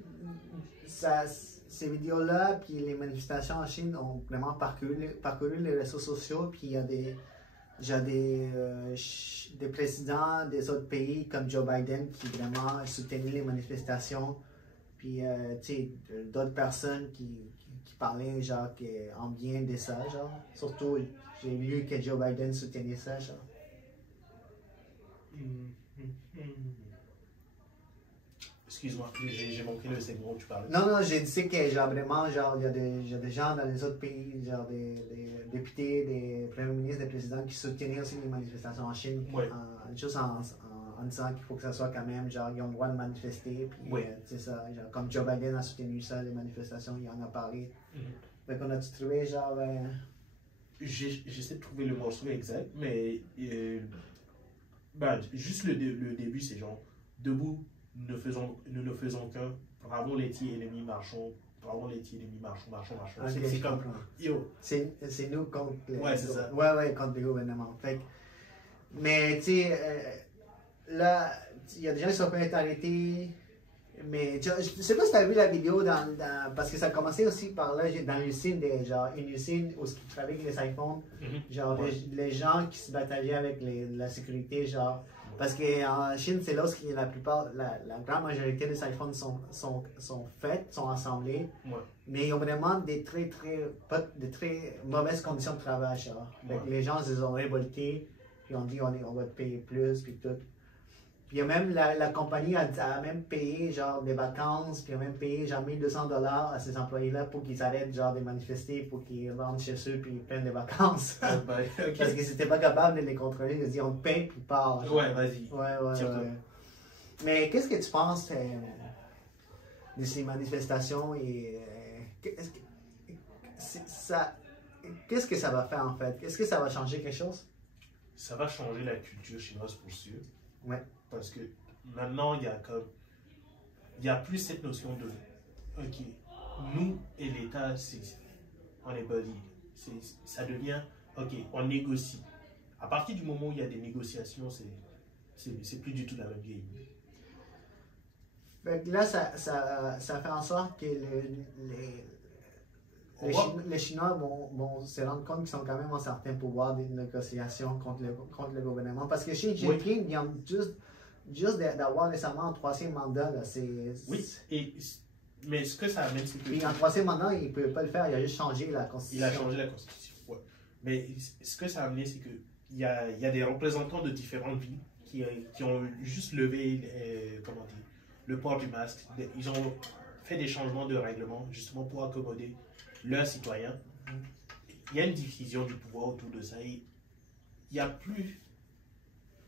ces vidéos-là, puis les manifestations en Chine ont vraiment parcouru les réseaux sociaux, puis il y a des présidents des autres pays comme Joe Biden qui vraiment soutenaient les manifestations, puis tu sais, d'autres personnes qui parlaient genre en bien de ça, genre. Surtout, j'ai lu que Joe Biden soutenait ça, genre. Excuse-moi, j'ai manqué le segment où tu parlais. Non, j'ai dit que genre vraiment, genre, il y a des gens dans les autres pays, genre des députés, des premiers ministres, des présidents qui soutenaient aussi les manifestations en Chine. Ouais. Juste en disant qu'il faut que ça soit quand même, genre, ils ont le droit de manifester. Puis, Ouais. c'est ça, genre, comme Joe Biden a soutenu ça, les manifestations, il en a parlé. Fait qu'on a-tu trouvé, genre. J'essaie de trouver le morceau exact, mais juste le début, c'est genre debout, nous ne faisons qu'un, bravons les petits ennemis, marchons, bravons les petits ennemis, marchons. Ok, C'est je comme, comprends. yo, C'est nous contre Ouais, c'est ça. Ouais, contre le gouvernement. Fait que, mais, tu sais, là, il y a des gens qui sont fait arrêter. Mais je sais pas si tu as vu la vidéo parce que ça a commencé aussi par là, dans l'usine, une usine où ils travaillent avec les iPhones. Genre, Ouais. les gens qui se batallaient avec la sécurité, genre. Parce qu'en Chine, c'est là où la grande majorité des iPhones sont faits, sont assemblés. Ouais. Mais ils ont vraiment des très mauvaises conditions de travail, genre. Fait que les gens, ils ont révolté, puis ont dit, on va te payer plus, puis tout. Puis il y a même la compagnie a même payé genre des vacances, puis a même payé genre 1200 $ à ces employés-là pour qu'ils arrêtent genre de manifester, pour qu'ils rentrent chez eux puis ils prennent des vacances. Ok. Parce qu'ils n'étaient pas capables de les contrôler. Ils ont dit on te paye puis ils partent. genre. Ouais, vas-y. Ouais. Tire-toi. Mais qu'est-ce que tu penses de ces manifestations et qu'est-ce que ça va faire en fait? Est-ce que ça va changer quelque chose? Ça va changer la culture chinoise pour sûr. Ouais. Parce que maintenant, il y a plus cette notion de, ok, nous et l'État, on est buddy. Ça devient, ok, on négocie. À partir du moment où il y a des négociations, c'est plus du tout la même game. Fait que là, ça fait en sorte que les Chinois vont se rendre compte qu'ils sont quand même en certain pouvoir des négociations contre le gouvernement. Parce que Xi Jinping vient juste d'avoir récemment un troisième mandat. Là, Oui, mais ce que ça amène, c'est que... Puis en troisième mandat, il ne peut pas le faire, il a juste changé la constitution. Il a changé la constitution, ouais. Mais ce que ça a amené, c'est qu'il y a des représentants de différentes villes qui ont juste levé, comment dire, le port du masque. Ils ont fait des changements de règlement justement pour accommoder leurs citoyens. Il y a une division du pouvoir autour de ça. Et il n'y a plus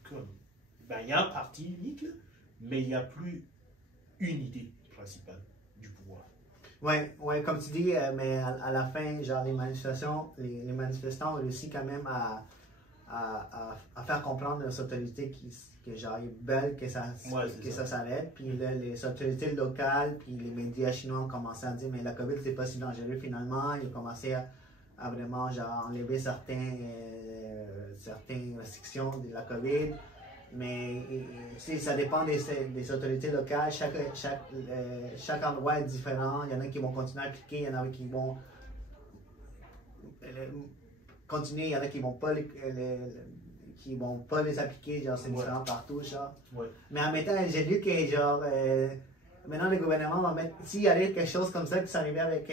comme... il y a un parti unique, là, mais il n'y a plus une idée principale du pouvoir. Ouais, comme tu dis, mais à la fin, genre les manifestants ont réussi quand même à faire comprendre aux autorités que genre ils veulent que ça s'arrête. Puis là, les autorités locales, puis les médias chinois ont commencé à dire mais la COVID c'est pas si dangereux finalement. Ils ont commencé à vraiment genre enlever certaines restrictions de la COVID. Mais ça dépend des autorités locales. Chaque endroit est différent. Il y en a qui vont continuer à appliquer, il y en a qui vont continuer, il y en a qui vont pas les appliquer. Genre, c'est différent partout. Genre. Ouais. Mais en même temps, j'ai lu que genre Maintenant, le gouvernement va mettre. S'il arrive quelque chose comme ça qui s'est arrivé avec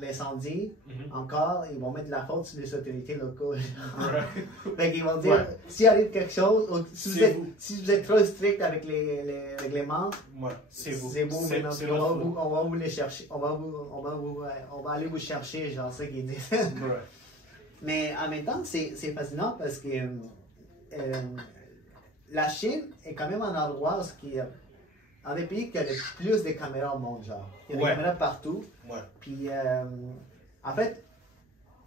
l'incendie, encore, ils vont mettre la faute sur les autorités locales. Fait qu'ils vont dire s'il arrive quelque chose, ou si vous êtes trop strict avec les règlements, c'est vous. Maintenant, on va vous les chercher. On va aller vous chercher, genre, ça qu'ils disent. Mais en même temps, c'est fascinant parce que la Chine est quand même un endroit où il y a un des pays qui a le plus de caméras au monde, genre. Il y a des caméras partout. Puis, en fait,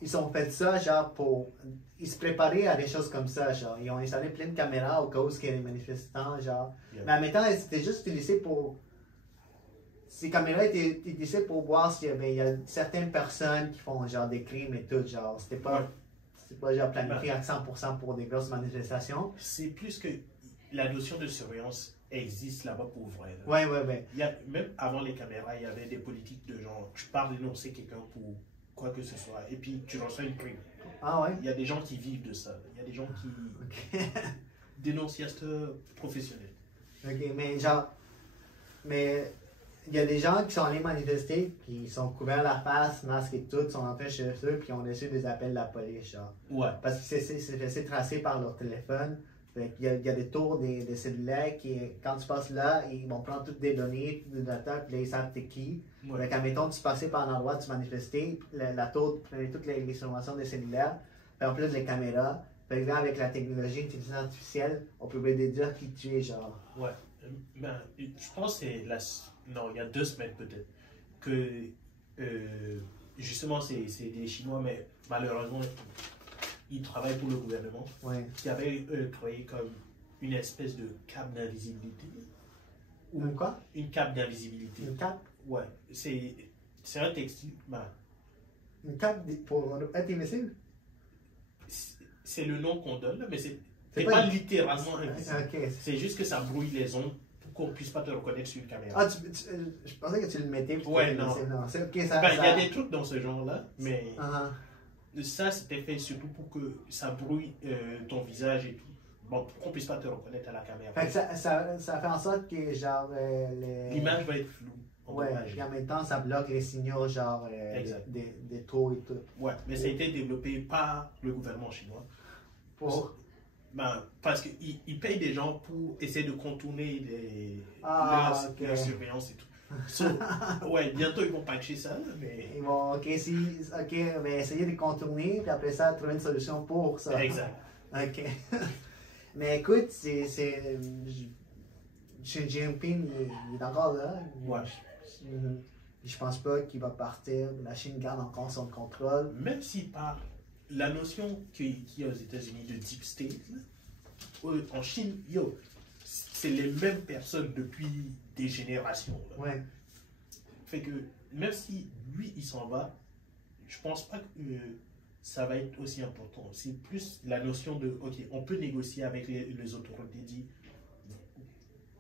ils ont fait ça, genre, ils se préparaient à des choses comme ça, genre. Ils ont installé plein de caméras au cas où il y a des manifestants, genre. Mais en même temps, c'était juste utilisé pour... Ces caméras étaient utilisées pour voir s'il y a certaines personnes qui font, genre, des crimes et tout, genre. C'était pas genre planifié à 100% pour des grosses manifestations. C'est plus que la notion de surveillance existe là-bas pour vrai. Ouais. Même avant les caméras, il y avait des politiques de genre, tu pars dénoncer quelqu'un pour quoi que ce soit, et puis tu reçois une prime. Ah ouais? Il y a des gens qui vivent de ça. Il y a des gens qui... dénonciateurs professionnels. Ok, mais il y a des gens qui sont allés manifester, qui sont couverts la face, masque et tout, sont entrés chez eux, puis ont reçu des appels de la police, genre. Parce que c'est laissé tracer par leur téléphone. Il y a des tours des cellulaires qui, quand tu passes là, ils vont prendre toutes des données, toutes des data, puis là, ils savent t'es qui. Donc, admettons, tu passais par un endroit, tu manifestais, la tour prenait toutes les informations des cellulaires, puis en plus les caméras. Par exemple, avec la technologie, l'intelligence artificielle, on peut déduire qui tu es, genre. Ben, je pense que c'est non, il y a 2 semaines peut-être, que justement, c'est des Chinois, mais malheureusement, ils travaillent pour le gouvernement, qui avait créé comme une espèce de cape d'invisibilité. Quoi? Une cape d'invisibilité. Une cape? Ouais. C'est un textile. Une cape pour être invisible? C'est le nom qu'on donne, mais c'est pas littéralement invisible. Okay. C'est juste que ça brouille les ondes pour qu'on ne puisse pas te reconnaître sur une caméra. Ah, je pensais que tu le mettais pour non. C'est ok, il y a des trucs dans ce genre-là, mais ça, c'était fait surtout pour que ça brouille ton visage et tout. Bon, pour qu'on ne puisse pas te reconnaître à la caméra. Fait que ça fait en sorte que, genre, l'image va être floue. Puis en même temps, ça bloque les signaux, genre, des taux et tout. Ouais, mais ça a été développé par le gouvernement chinois. Parce qu'ils payent des gens pour essayer de contourner leur surveillance et tout. Bientôt ils vont patcher ça, mais... Ils vont, mais essayer de contourner, puis après ça, trouver une solution pour ça. Exact. Ok. Mais écoute, Xi Jinping, il est encore là. Je pense pas qu'il va partir. La Chine garde encore son contrôle. Même s'il part, la notion qu'il y a aux États-Unis de deep state, en Chine, c'est les mêmes personnes depuis des générations. Fait que même si lui, il s'en va, je pense pas que ça va être aussi important. C'est plus la notion de, ok, on peut négocier avec les autorités, dit,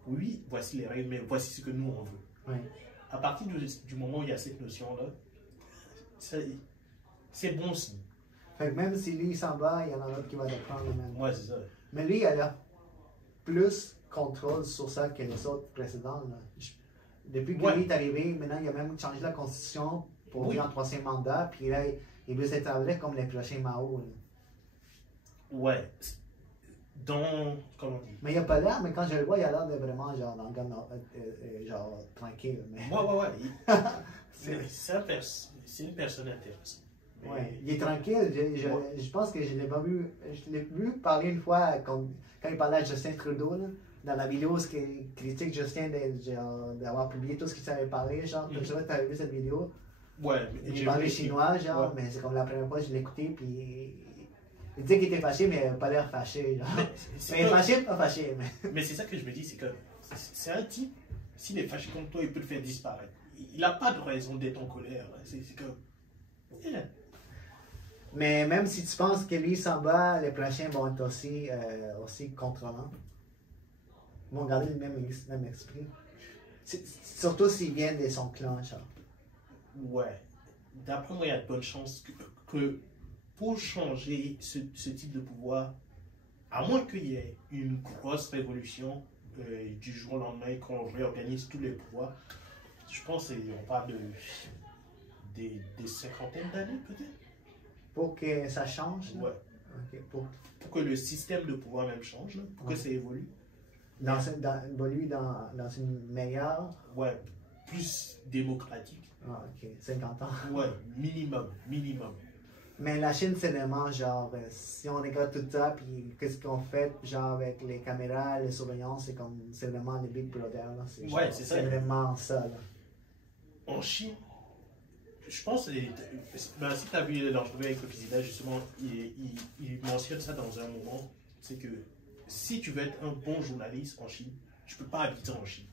oui, voici les règles, mais voici ce que nous, on veut. À partir du moment où il y a cette notion-là, c'est bon signe. Fait que même si lui, il s'en va, il y en a d'autres qui vont le prendre même. Ouais, c'est ça. Mais lui, il a plus contrôle sur ça que les autres précédents. Depuis que lui est arrivé, maintenant, il a même changé la constitution pour dire un 3e mandat, puis là, il veut s'établir comme les prochains Mao. Ouais. Comment dire? Mais il n'a pas l'air, mais quand je le vois, il a l'air de vraiment genre, genre tranquille. Mais... C'est une personne intéressante. Il est tranquille. Je pense que je l'ai vu parler une fois quand il parlait à Justin Trudeau, là, dans la vidéo où il critique Justin d'avoir publié tout ce qu'il savait parler. Genre, je sais pas si tu avais vu cette vidéo. Il parlait chinois, genre, mais c'est comme la première fois que je l'ai écouté, puis il disait qu'il était fâché, mais il n'avait pas l'air fâché. Genre. Mais fâché, pas fâché. Mais c'est ça que je me dis, c'est que c'est un type, s'il est fâché contre toi, il peut te faire disparaître. Il n'a pas de raison d'être en colère. C'est comme... Mais même si tu penses que lui s'en va, les prochains vont être aussi contrôlants. Ils vont garder le même esprit. Surtout s'ils viennent de son clan, genre. Ouais. D'après moi, il y a de bonnes chances que pour changer ce type de pouvoir, à moins qu'il y ait une grosse révolution, du jour au lendemain, qu'on réorganise tous les pouvoirs, je pense qu'on parle des cinquantaines d'années peut-être. Pour que ça change? Ouais. Okay. Pour que le système de pouvoir même change, là, pour que ça évolue. Évolue dans une meilleure? Ouais, plus démocratique. Ah, ok. 50 ans. Ouais, minimum. Mais la Chine, c'est vraiment genre, si on regarde tout ça, puis qu'est-ce qu'on fait, genre avec les caméras, les surveillances, c'est vraiment les Big Brother. Là. Ouais, c'est ça. C'est vraiment ça. Là. En Chine, je pense, si tu as vu l'entrevue avec le président, justement, il mentionne ça dans un moment, c'est que si tu veux être un bon journaliste en Chine, tu ne peux pas habiter en Chine.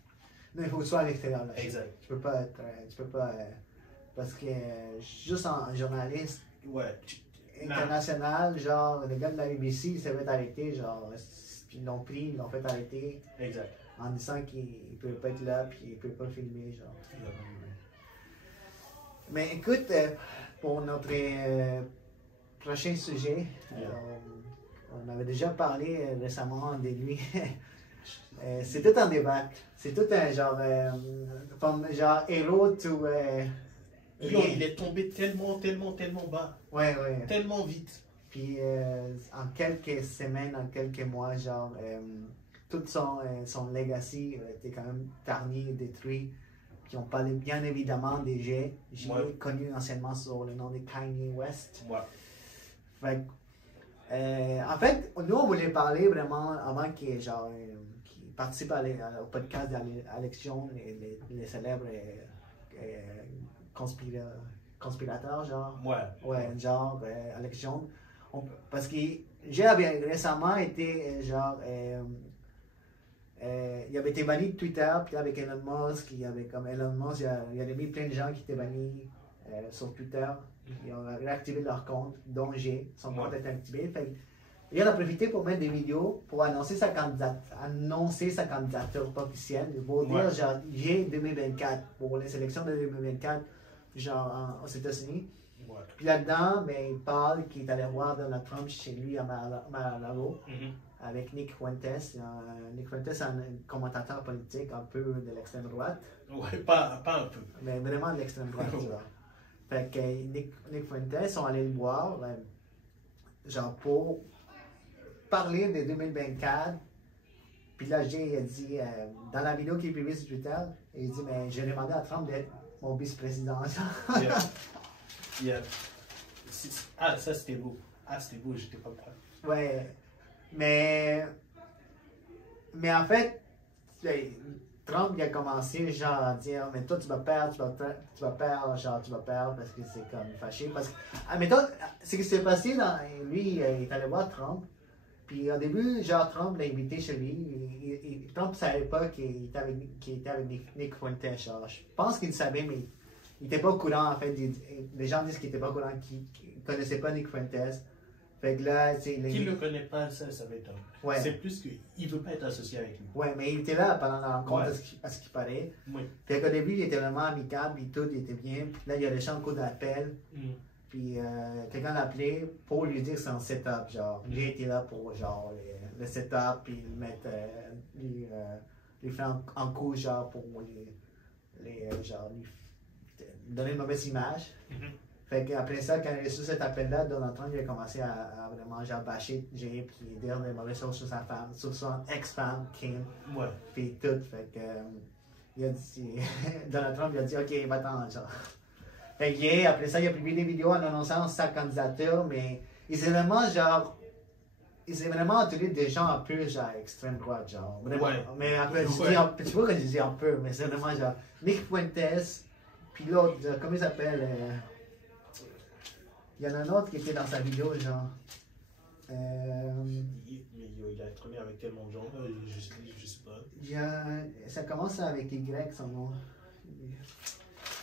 Non, il faut que tu sois à l'extérieur de la Chine. Exact. Tu peux pas, parce que juste en journaliste ouais, international, genre, le gars de la BBC, il s'est fait arrêter, genre, ils l'ont pris, ils l'ont fait arrêter. Exact. En disant qu'il ne peut pas être là, puis il ne peut pas filmer, genre. Mais écoute, pour notre prochain sujet, on avait déjà parlé récemment de lui. C'est tout un débat. C'est tout un genre, héros to. Il est tombé tellement bas. Ouais. Tellement vite. Puis en quelques semaines, en quelques mois, genre, tout son legacy était quand même tarni, détruit. Puis on parlait bien évidemment des G, connu anciennement sur le nom de Kanye West. Ouais. En fait, nous on voulait parler vraiment avant qu'il participe au podcast d'Alexion, les célèbres conspirateurs, genre. Ouais, genre Alexion. Parce que G avait récemment été il avait été banni de Twitter, puis avec Elon Musk, Elon Musk, il y avait mis plein de gens qui étaient bannis sur Twitter. Ils ont réactivé leur compte, dont G, son compte était activé. Il en a profité pour mettre des vidéos pour annoncer sa candidature officielle. Il va dire genre G 2024 pour les sélections de 2024 genre aux États-Unis. Puis là-dedans, il parle qu'il est allé voir Donald Trump chez lui à Mar-a-Lago. Avec Nick Fuentes. Nick Fuentes est un commentateur politique un peu de l'extrême droite. Ouais, pas un peu. Mais vraiment de l'extrême droite, tu vois. Fait que Nick Fuentes sont allés le voir, genre pour parler de 2024. Puis là, il a dit, dans la vidéo qu'il a publiée sur Twitter, il dit, mais j'ai demandé à Trump d'être mon vice-président. Yeah. Ah, ça c'était beau. J'étais pas prêt. Ouais. Mais en fait, Trump il a commencé genre à dire mais toi tu vas perdre parce que c'est comme fâché. Parce que, admettons, ce qui s'est passé lui, il est allé voir Trump. Puis au début, genre Trump l'a invité chez lui. Trump ne savait pas qu'il était avec Nick Fuentes. Genre, je pense qu'il le savait, mais il n'était pas au courant en fait. Les gens disent qu'il n'était pas au courant, qu'il ne connaissait pas Nick Fuentes. Fait que là, qui ne le connaît pas, ça m'étonne. Ouais. C'est plus qu'il ne veut pas être associé avec lui. Ouais, mais il était là pendant la rencontre, à ce qui paraît. Oui. Fait qu'au début, il était vraiment amicable, et tout, il était bien. Puis là, il a reçu un coup d'appel. Puis quelqu'un l'a appelé pour lui dire que c'est un setup, genre. Lui était là pour, genre, le setup, puis lui faire un coup, genre, pour lui donner une mauvaise image. Fait qu'après ça, quand il a reçu cet appel-là, Donald Trump il a commencé à vraiment genre bâcher Jay puis dire des mauvaises choses sur sa femme, sur son ex-femme, Kim. Ouais. Puis tout. Fait que il a dit, Donald Trump il a dit ok, va-t'en, genre. Fait que après ça, il a publié des vidéos en annonçant sa candidature, mais il s'est vraiment entouré des gens un peu genre extrême droite, genre. Vraiment. Ouais. Mais après, tu vois que je dis un peu, mais c'est vraiment genre Nick Fuentes, puis l'autre, comment il s'appelle? Il y en a un autre qui était dans sa vidéo, genre. Il a tourné avec tellement de gens, je sais pas. Ça commence avec Y, son nom.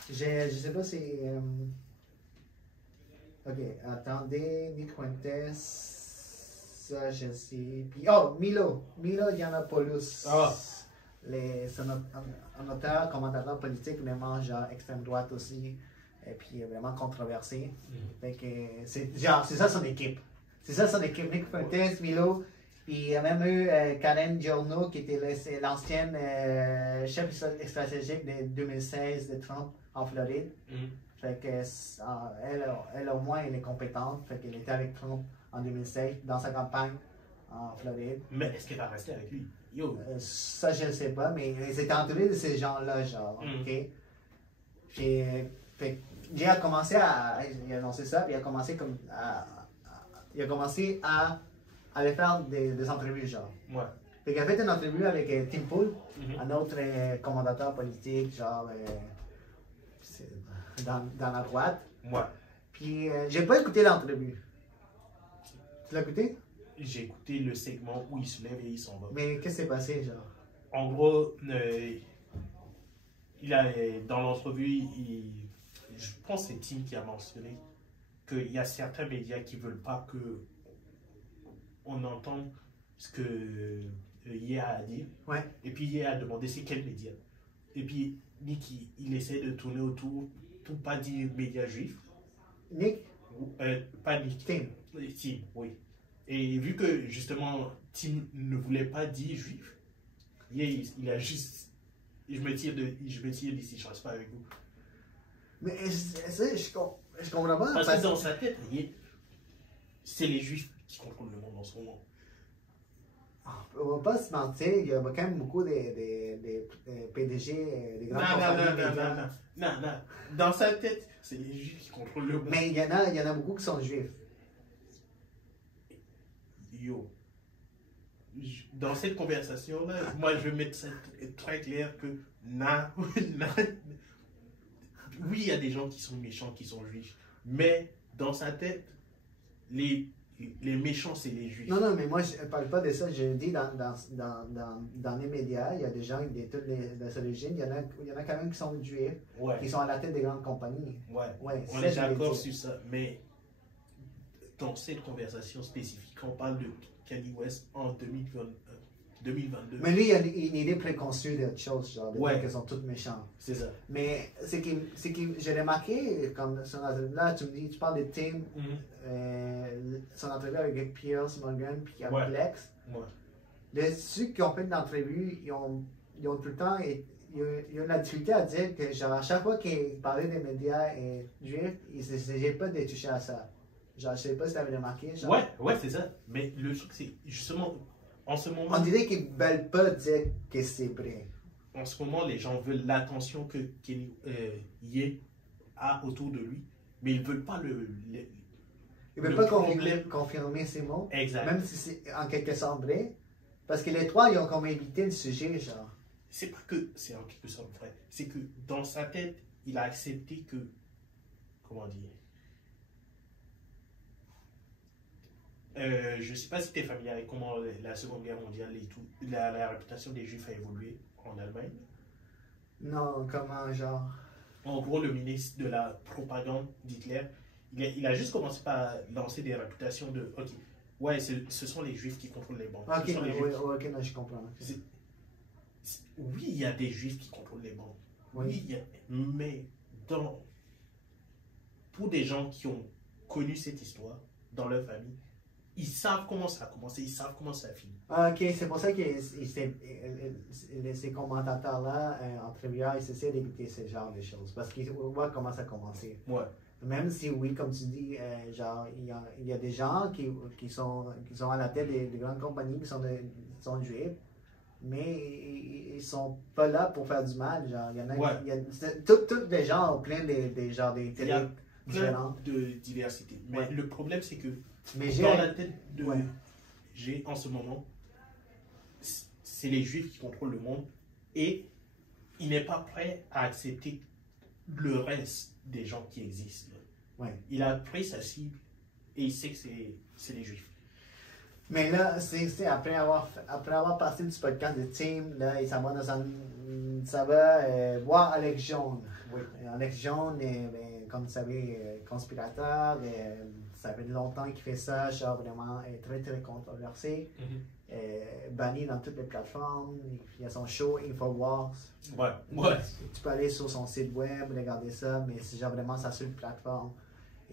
Je sais pas si. Ok, attendez, Nick Fuentes. Ça, je sais. Puis, Milo Yiannopoulos. C'est un auteur, commentateur politique, vraiment genre extrême droite aussi. Et puis vraiment controversé. Fait que c'est ça son équipe. C'est ça son équipe. Nick Fuentes, Milo, Puis il y a même eu Karen Giorno, qui était l'ancienne chef stratégique de 2016 de Trump en Floride. Fait que elle au moins, elle est compétente. Fait qu'elle était avec Trump en 2016 dans sa campagne en Floride. Mais est-ce qu'elle va rester avec lui? Yo. Ça, je ne sais pas, mais ils étaient entourés de ces gens-là, genre, ok? Puis, fait Jay a commencé il a annoncé ça, puis il a commencé à aller faire des entrevues, genre. Ouais. Fait qu'il a fait une entrevue avec Tim Pool, un autre commentateur politique, genre, dans la droite. Ouais. Puis, j'ai pas écouté l'entrevue. Tu l'as écouté? J'ai écouté le segment où il se lève et il s'en va. Mais qu'est-ce qui s'est passé, genre? En gros, dans l'entrevue, je pense que c'est Tim qui a mentionné qu'il y a certains médias qui ne veulent pas qu'on entende ce que Ye a dit. Ouais. Et puis Ye a demandé c'est quel média. Et puis Nick, il essaie de tourner autour pour pas dire médias juifs. Nick? Pas Nick. Tim. Tim, oui. Et vu que justement Tim ne voulait pas dire juif, il a juste. Je me tire d'ici, je ne reste pas avec vous. Mais je comprends pas. Parce que dans sa tête, c'est les juifs qui contrôlent le monde en ce moment. On va pas se mentir, il y a quand même beaucoup de PDG, des grandes compagnies. Non. Dans sa tête, c'est les juifs qui contrôlent le monde. Mais il y en a beaucoup qui sont juifs. Yo. Dans cette conversation-là, moi je vais mettre ça très clair que oui, il y a des gens qui sont méchants, qui sont juifs, mais dans sa tête, les méchants, c'est les juifs. Non, mais moi je ne parle pas de ça. Je dis dans les médias, il y a des gens de toutes les origines, il y en a quand même qui sont juifs, qui sont à la tête des grandes compagnies. Ouais, on est d'accord sur ça, mais dans cette conversation spécifique, on parle de Kanye West en 2022. Mais lui, il a une idée préconçue d'autre chose, genre, de dire qu'ils sont tous méchants. C'est ça. Mais j'ai remarqué, comme là, tu parles de Tim, son entrevue avec Piers Morgan, puis avec Lex. Ceux qui ont fait l'entrevue, ils ont tout le temps, ils ont la difficulté à dire que, genre, à chaque fois qu'ils parlaient des médias juifs, ils n'essayaient pas de toucher à ça. Genre, je sais pas si tu avais remarqué. Genre. Ouais, c'est ça. Mais le truc, c'est justement, en ce moment. On dirait qu'ils ne veulent pas dire que c'est vrai. En ce moment, les gens veulent l'attention que Ye a autour de lui, mais ils ne veulent pas ils ne veulent pas confirmer ces mots. Exact. Même si c'est en quelque sorte vrai. Parce que les trois, ils ont comme évité le sujet, genre. C'est pas que c'est en quelque sorte vrai. C'est que dans sa tête, il a accepté que. Comment dire? Je ne sais pas si tu es familier avec comment la Seconde Guerre mondiale et tout, la réputation des Juifs a évolué en Allemagne. Non, comment, genre? En gros, le ministre de la propagande d'Hitler, il a juste commencé par lancer des réputations de ok, ouais, ce sont les Juifs qui contrôlent les banques. Ok, non, je comprends. Oui, il y a des Juifs qui contrôlent les banques. Oui, mais pour des gens qui ont connu cette histoire dans leur famille, ils savent comment ça a commencé, ils savent comment ça a fini. Ok, c'est pour ça que ces commentateurs-là, entrevueurs, ils essaient d'éviter ce genre de choses. Parce qu'ils voient comment ça a commencé. Ouais. Même si, oui, comme tu dis, genre, il y a des gens qui sont à la tête des grandes compagnies qui sont juifs, mais ils sont pas là pour faire du mal. Genre, il y en a, tous les gens ont plein des genres des télés différents. De diversité. Mais le problème, c'est que dans la tête de G en ce moment, c'est les Juifs qui contrôlent le monde et il n'est pas prêt à accepter le reste des gens qui existent. Ouais. Il a pris sa cible et il sait que c'est les Juifs. Mais là, c'est après avoir passé du podcast de Tim, là, il s'en va ça va voir Alex Jones. Oui. Alex Jones est, comme vous savez, conspirateur. Ça fait longtemps qu'il fait ça, genre vraiment très très controversé. Banni dans toutes les plateformes. Il y a son show Infowars. Ouais. Tu peux aller sur son site web, regarder ça, mais c'est genre vraiment sa seule plateforme.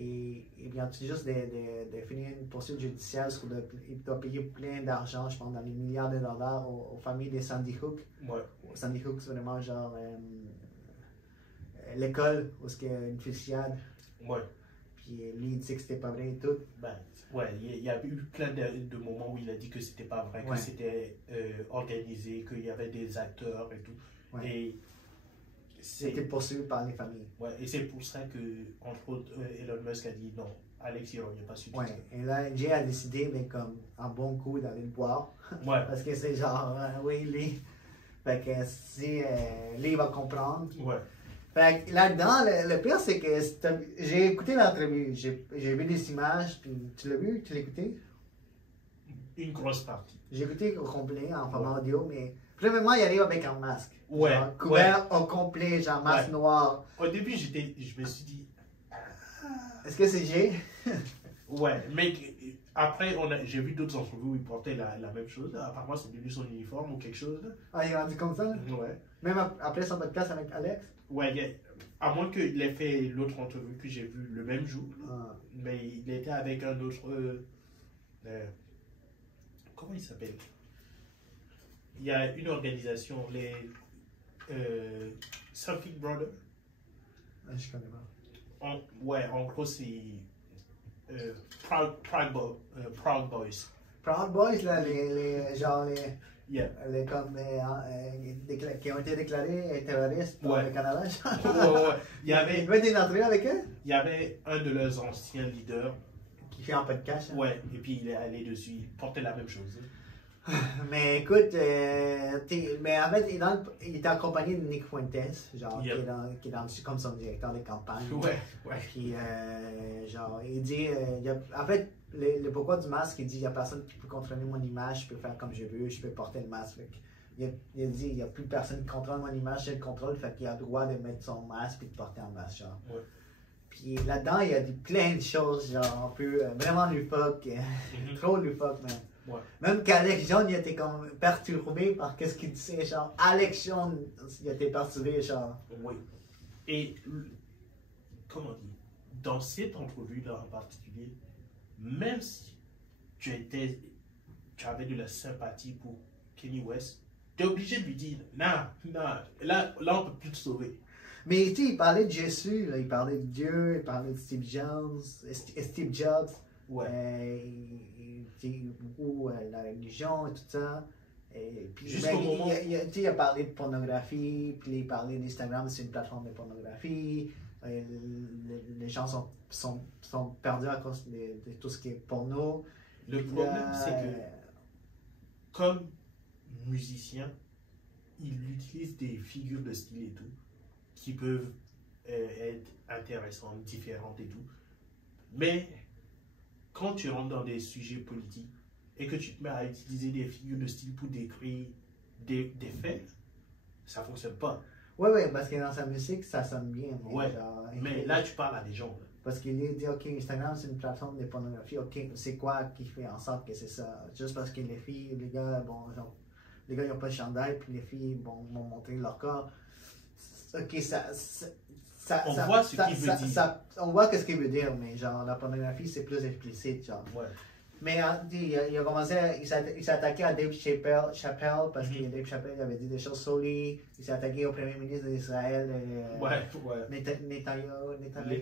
il vient tout juste de finir une poursuite judiciaire où il doit payer plein d'argent, je pense, dans les milliards de dollars aux familles des Sandy Hook. Ouais. Sandy Hook, c'est vraiment genre l'école où il y a une fusillade. Ouais. Puis lui, il dit que c'était pas vrai et tout. Ben, ouais, il y a eu plein de moments où il a dit que c'était pas vrai, que Ouais. c'était organisé, qu'il y avait des acteurs et tout. Ouais. Et C'était poursuivi par les familles. ouais, et c'est pour ça que, entre autres, Elon Musk a dit non, Alex, il revient pas sur Twitter. Ouais. Et là, Jay a décidé, mais comme un bon coup, d'aller le boire. Ouais. Parce que c'est genre, oui, lui. Fait que si lui, il va comprendre. Ouais. Fait que là-dedans, le pire, c'est que j'ai écouté l'entrevue. J'ai vu des images, puis tu l'as vu, tu l'as écouté? Une grosse partie. J'ai écouté au complet en format audio, mais premièrement, il arrive avec un masque. Ouais. Genre, couvert au complet, genre masque noir. Au début, je me suis dit, Est-ce que c'est Jay? ouais, mais après, j'ai vu d'autres entrevues où il portait la même chose. Apparemment, c'est devenu son uniforme ou quelque chose. Ah, il est rendu comme ça? Là? Ouais. Même après son podcast avec Alex? Ouais, à moins qu'il ait fait l'autre entrevue que j'ai vue le même jour. Ah. Mais il était avec un autre. Comment il s'appelle? Il y a une organisation, les Surfing Brothers. Je connais pas. Ouais, en gros, c'est Proud Boys. Proud Boys, là, genre Yeah. qui ont été déclarés terroristes par Ouais. le Canada. Ouais. Il y avait, Il y une entrevue avec eux? il y avait un de leurs anciens leaders. Qui fait un peu de cash. Hein. Ouais, et puis il est allé dessus, il portait la même chose. Mais écoute, mais en fait, il était accompagné de Nick Fuentes, genre, Yep. qui est comme son directeur de campagne. Ouais. Puis, genre, il dit, en fait, le pourquoi du masque, il dit, il n'y a personne qui peut contrôler mon image, je peux faire comme je veux, je peux porter le masque. Il a dit, il n'y a plus personne qui contrôle mon image, je le contrôle, fait qu'il a le droit de mettre son masque et de porter un masque, genre. Ouais. Puis là-dedans, il y a plein de choses, genre, un peu, vraiment loufoque, trop loufoque, même. Ouais. Même qu'Alex Jones, il était comme perturbé par qu'est-ce qu'il disait, genre, Alex Jones, il était perturbé, genre. Oui. Et, comment dire, dans cette entrevue-là en particulier, même si tu avais de la sympathie pour Kanye West, tu es obligé de lui dire, non, là on peut plus te sauver. Mais tu sais, il parlait de Jésus, là, il parlait de Dieu, il parlait de Steve Jobs, Ouais. beaucoup la religion et tout ça. Et puis, Jusqu'au moment... il a parlé de pornographie, puis il parlait d'Instagram, c'est une plateforme de pornographie. Les gens sont perdus à cause de tout ce qui est porno. Le problème, c'est que, comme musicien, il utilise des figures de style et tout, qui peuvent être intéressantes, différentes et tout. Mais, quand tu rentres dans des sujets politiques et que tu te mets à utiliser des figures de style pour décrire des faits, ça ne fonctionne pas. Ouais, parce que dans sa musique, ça sonne bien. Ouais, mais là, tu parles à des gens. Là. Parce qu'il dit, OK, Instagram, c'est une plateforme de pornographie. OK, c'est quoi qui fait en sorte que c'est ça? Juste parce que les filles, les gars, bon, genre, les gars, ils n'ont pas de chandail, puis les filles, bon, vont montrer leur corps. OK, on voit ce qu'il veut dire. On voit ce qu'il veut dire, mais genre, la pornographie, c'est plus explicite, genre. Ouais. Mais il a commencé, il s'est attaqué à Dave Chappelle parce que Dave Chappelle avait dit des choses sur lui. Il s'est attaqué au premier ministre d'Israël,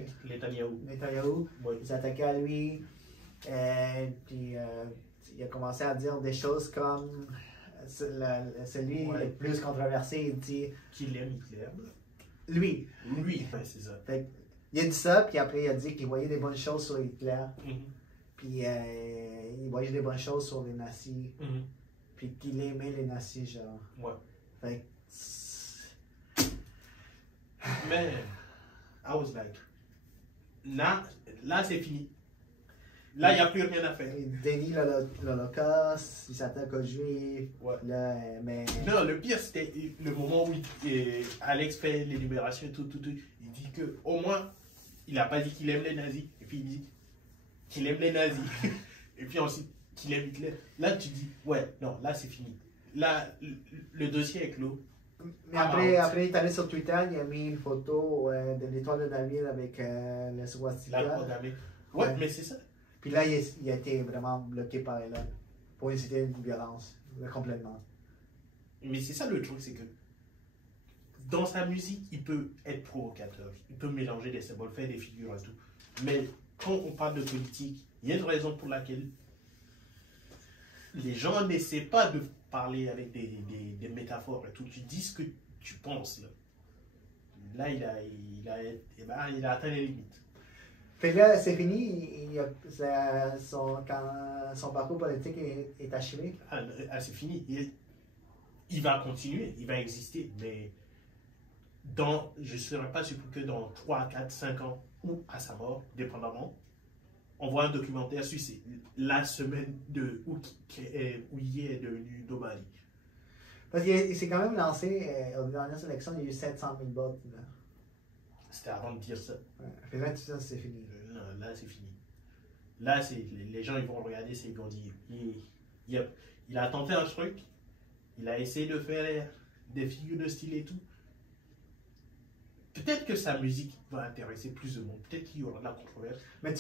Netanyahou. Ouais. Il s'est attaqué à lui. Puis il a commencé à dire des choses comme celui le plus controversé. Il dit qu'il aime Hitler. Lui, ouais, c'est ça. Fait, il a dit ça, puis après il a dit qu'il voyait des bonnes choses sur Hitler. Puis il voyait des bonnes choses sur les nazis. Puis qu'il aimait les nazis, genre. Ouais. Fait mais, I was like, là c'est fini. Là, il n'y a plus rien à faire. Il dénie l'Holocauste, il s'attaque aux Juifs. Ouais. Là, mais... Non, le pire, c'était le moment où Alex fait l'énumération et tout. Il dit que au moins, il n'a pas dit qu'il aime les nazis. Et puis il dit qu'il aime les nazis. Et puis ensuite, qu'il aime Hitler. Là, tu dis, ouais, non, là, c'est fini. Là, le dossier est clos. Mais après, il est allé sur Twitter, il a mis une photo de l'étoile de David avec le swastika. La croix David. Ouais, mais c'est ça. Puis là, il a été vraiment bloqué par Elon pour inciter une violence, complètement. Mais c'est ça le truc, c'est que dans sa musique, il peut être provocateur, il peut mélanger des symboles, faire des figures et tout. Mais quand on parle de politique, il y a une raison pour laquelle les gens n'essaient pas de parler avec des métaphores et tout. Tu dis ce que tu penses. Là, il a atteint les limites. Fait que là, c'est fini, son parcours politique est achevé. C'est fini. Il va continuer, il va exister, mais je ne serais pas surpris que dans 3, 4, 5 ans, ou à sa mort, dépendamment, on voit un documentaire sur la semaine où il est devenu Domali. Parce qu'il s'est quand même lancé aux dernières élections, il y a eu 700 000 votes. C'était avant de dire ça. Ouais. Fait là, tout ça, c'est fini. Là, c'est fini. Là, les gens ils vont regarder, ils vont dire il a tenté un truc, il a essayé de faire des figures de style et tout. Peut-être que sa musique va intéresser plus de monde. Peut-être qu'il y aura de la controverse. Mais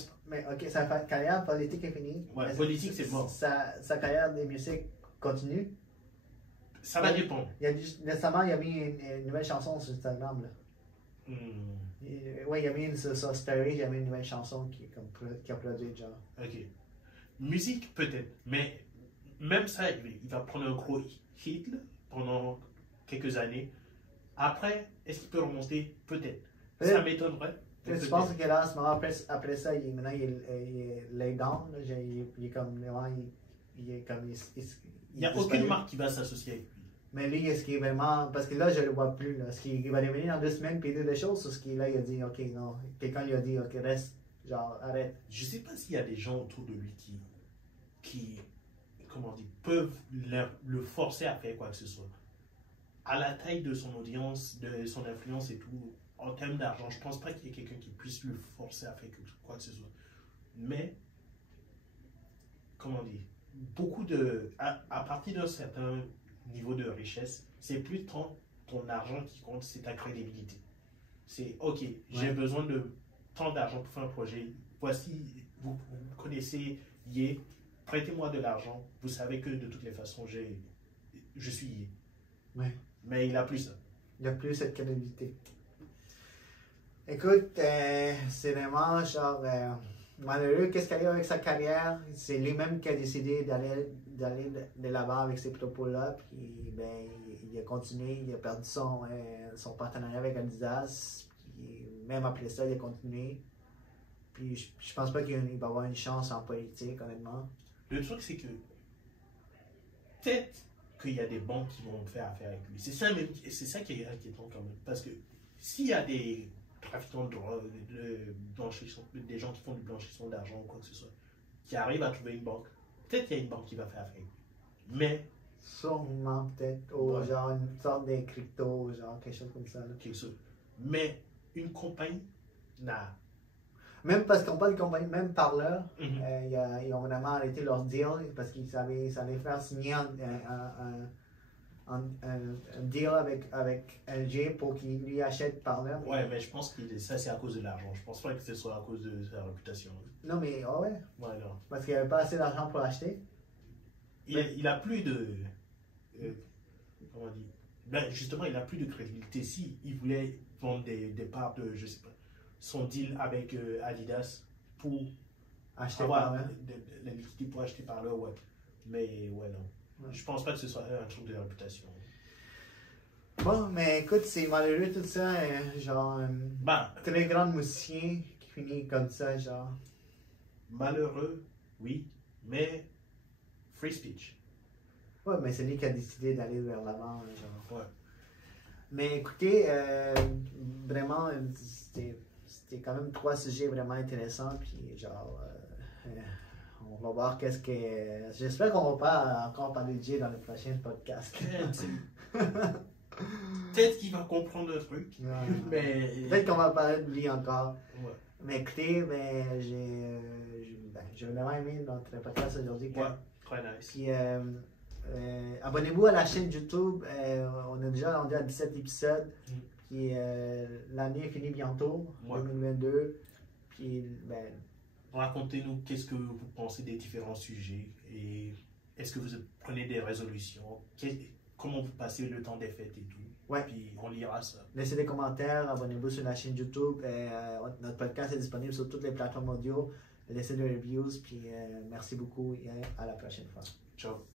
ok, sa carrière politique est finie. Ouais, politique, c'est mort. Sa carrière de musique continue. Ça va dépendre. Récemment, il a mis une nouvelle chanson sur Instagram. Là. Oui, il a mis sur Story, il a mis une nouvelle chanson qui a produit, genre. Ok. Musique, peut-être. Mais même ça, il va prendre un gros hit là, pendant quelques années. Après, est-ce qu'il peut remonter? Peut-être. Ça m'étonnerait. Je pense que là, en ce moment, après ça, maintenant, il est lay down. Là, il est comme. Il n'y a aucune marque qui va s'associer avec lui. Mais lui, est-ce qu'il est vraiment. Parce que là, je ne le vois plus. Est-ce qu'il va revenir dans 2 semaines puis dire des choses? Ou est-ce qu'il là, il a dit, ok, non. Quelqu'un lui a dit, ok, reste. Genre, arrête. Je ne sais pas s'il y a des gens autour de lui qui comment dire, peuvent le forcer à faire quoi que ce soit. À la taille de son audience, de son influence et tout, en termes d'argent, je ne pense pas qu'il y ait quelqu'un qui puisse le forcer à faire quoi que ce soit. Mais, comment dire, à partir d'un certain niveau de richesse, c'est plus tant ton argent qui compte, c'est ta crédibilité. C'est, ok, j'ai besoin de tant d'argent pour faire un projet. Voici, vous connaissez Yé, prêtez-moi de l'argent. Vous savez que de toutes les façons, je suis Yé. Ouais. Mais il n'a plus ça. Il n'a plus cette crédibilité. Écoute, c'est vraiment genre malheureux. Qu'est-ce qu'il y a avec sa carrière? C'est lui-même qui a décidé d'aller de l'avant avec ces propos-là. Puis ben, il a continué, il a perdu son partenariat avec Adidas. Puis même après ça, il a continué. Puis je pense pas qu'il va avoir une chance en politique, honnêtement. Le truc, c'est que peut-être qu'il y a des banques qui vont faire affaire avec lui. C'est ça qui est inquiétant quand même. Parce que s'il y a des trafiquants de drogue, des gens qui font du blanchissement d'argent ou quoi que ce soit, qui arrivent à trouver une banque, peut-être qu'il y a une banque qui va faire affaire avec lui. Mais. Sûrement, peut-être. Genre une sorte de crypto, genre quelque chose comme ça. Là. Quelque chose. Mais une compagnie n'a. Même parce qu'on parle de compagnie, même Parler, ils ont vraiment arrêté leur deal parce qu'ils savaient ça allait faire signer un deal avec LG pour qu'il lui achète Parler. Ouais, mais je pense que ça c'est à cause de l'argent. Je pense pas que ce soit à cause de sa réputation. Non, mais ouais. Ouais, non. Parce qu'il n'y avait pas assez d'argent pour l'acheter. Il a plus de. Comment dire? Ben, justement, il a plus de crédibilité. Si il voulait vendre des parts de, je sais pas, son deal avec Adidas pour acheter avoir la liquidité pour acheter par là, ouais. Mais ouais, non. Ouais. Je pense pas que ce soit un truc de réputation. Bon, mais écoute, c'est malheureux tout ça. Genre, très grand musicien qui finit comme ça, genre. Malheureux, oui, mais free speech. Ouais, mais c'est lui qui a décidé d'aller vers l'avant, genre. Ouais. Mais écoutez, vraiment, c'était quand même 3 sujets vraiment intéressants, puis genre, on va voir qu'est-ce que... J'espère qu'on va pas encore parler de Jay dans le prochain podcast. Peut-être qu'il va comprendre le truc, mais... Peut-être qu'on va parler de lui encore. Ouais. Mais écoutez, j'ai vraiment aimé notre podcast aujourd'hui. Ouais, très nice. Puis, Abonnez-vous à la chaîne YouTube. On est déjà rendu à 17 épisodes. Puis l'année finit bientôt, 2022. Puis, ben, racontez-nous qu'est-ce que vous pensez des différents sujets et est-ce que vous prenez des résolutions, comment vous passez le temps des fêtes et tout. Ouais. Puis on lira ça. Laissez des commentaires, abonnez-vous sur la chaîne YouTube. Notre podcast est disponible sur toutes les plateformes audio. Laissez des reviews. Puis merci beaucoup et à la prochaine fois. Ciao.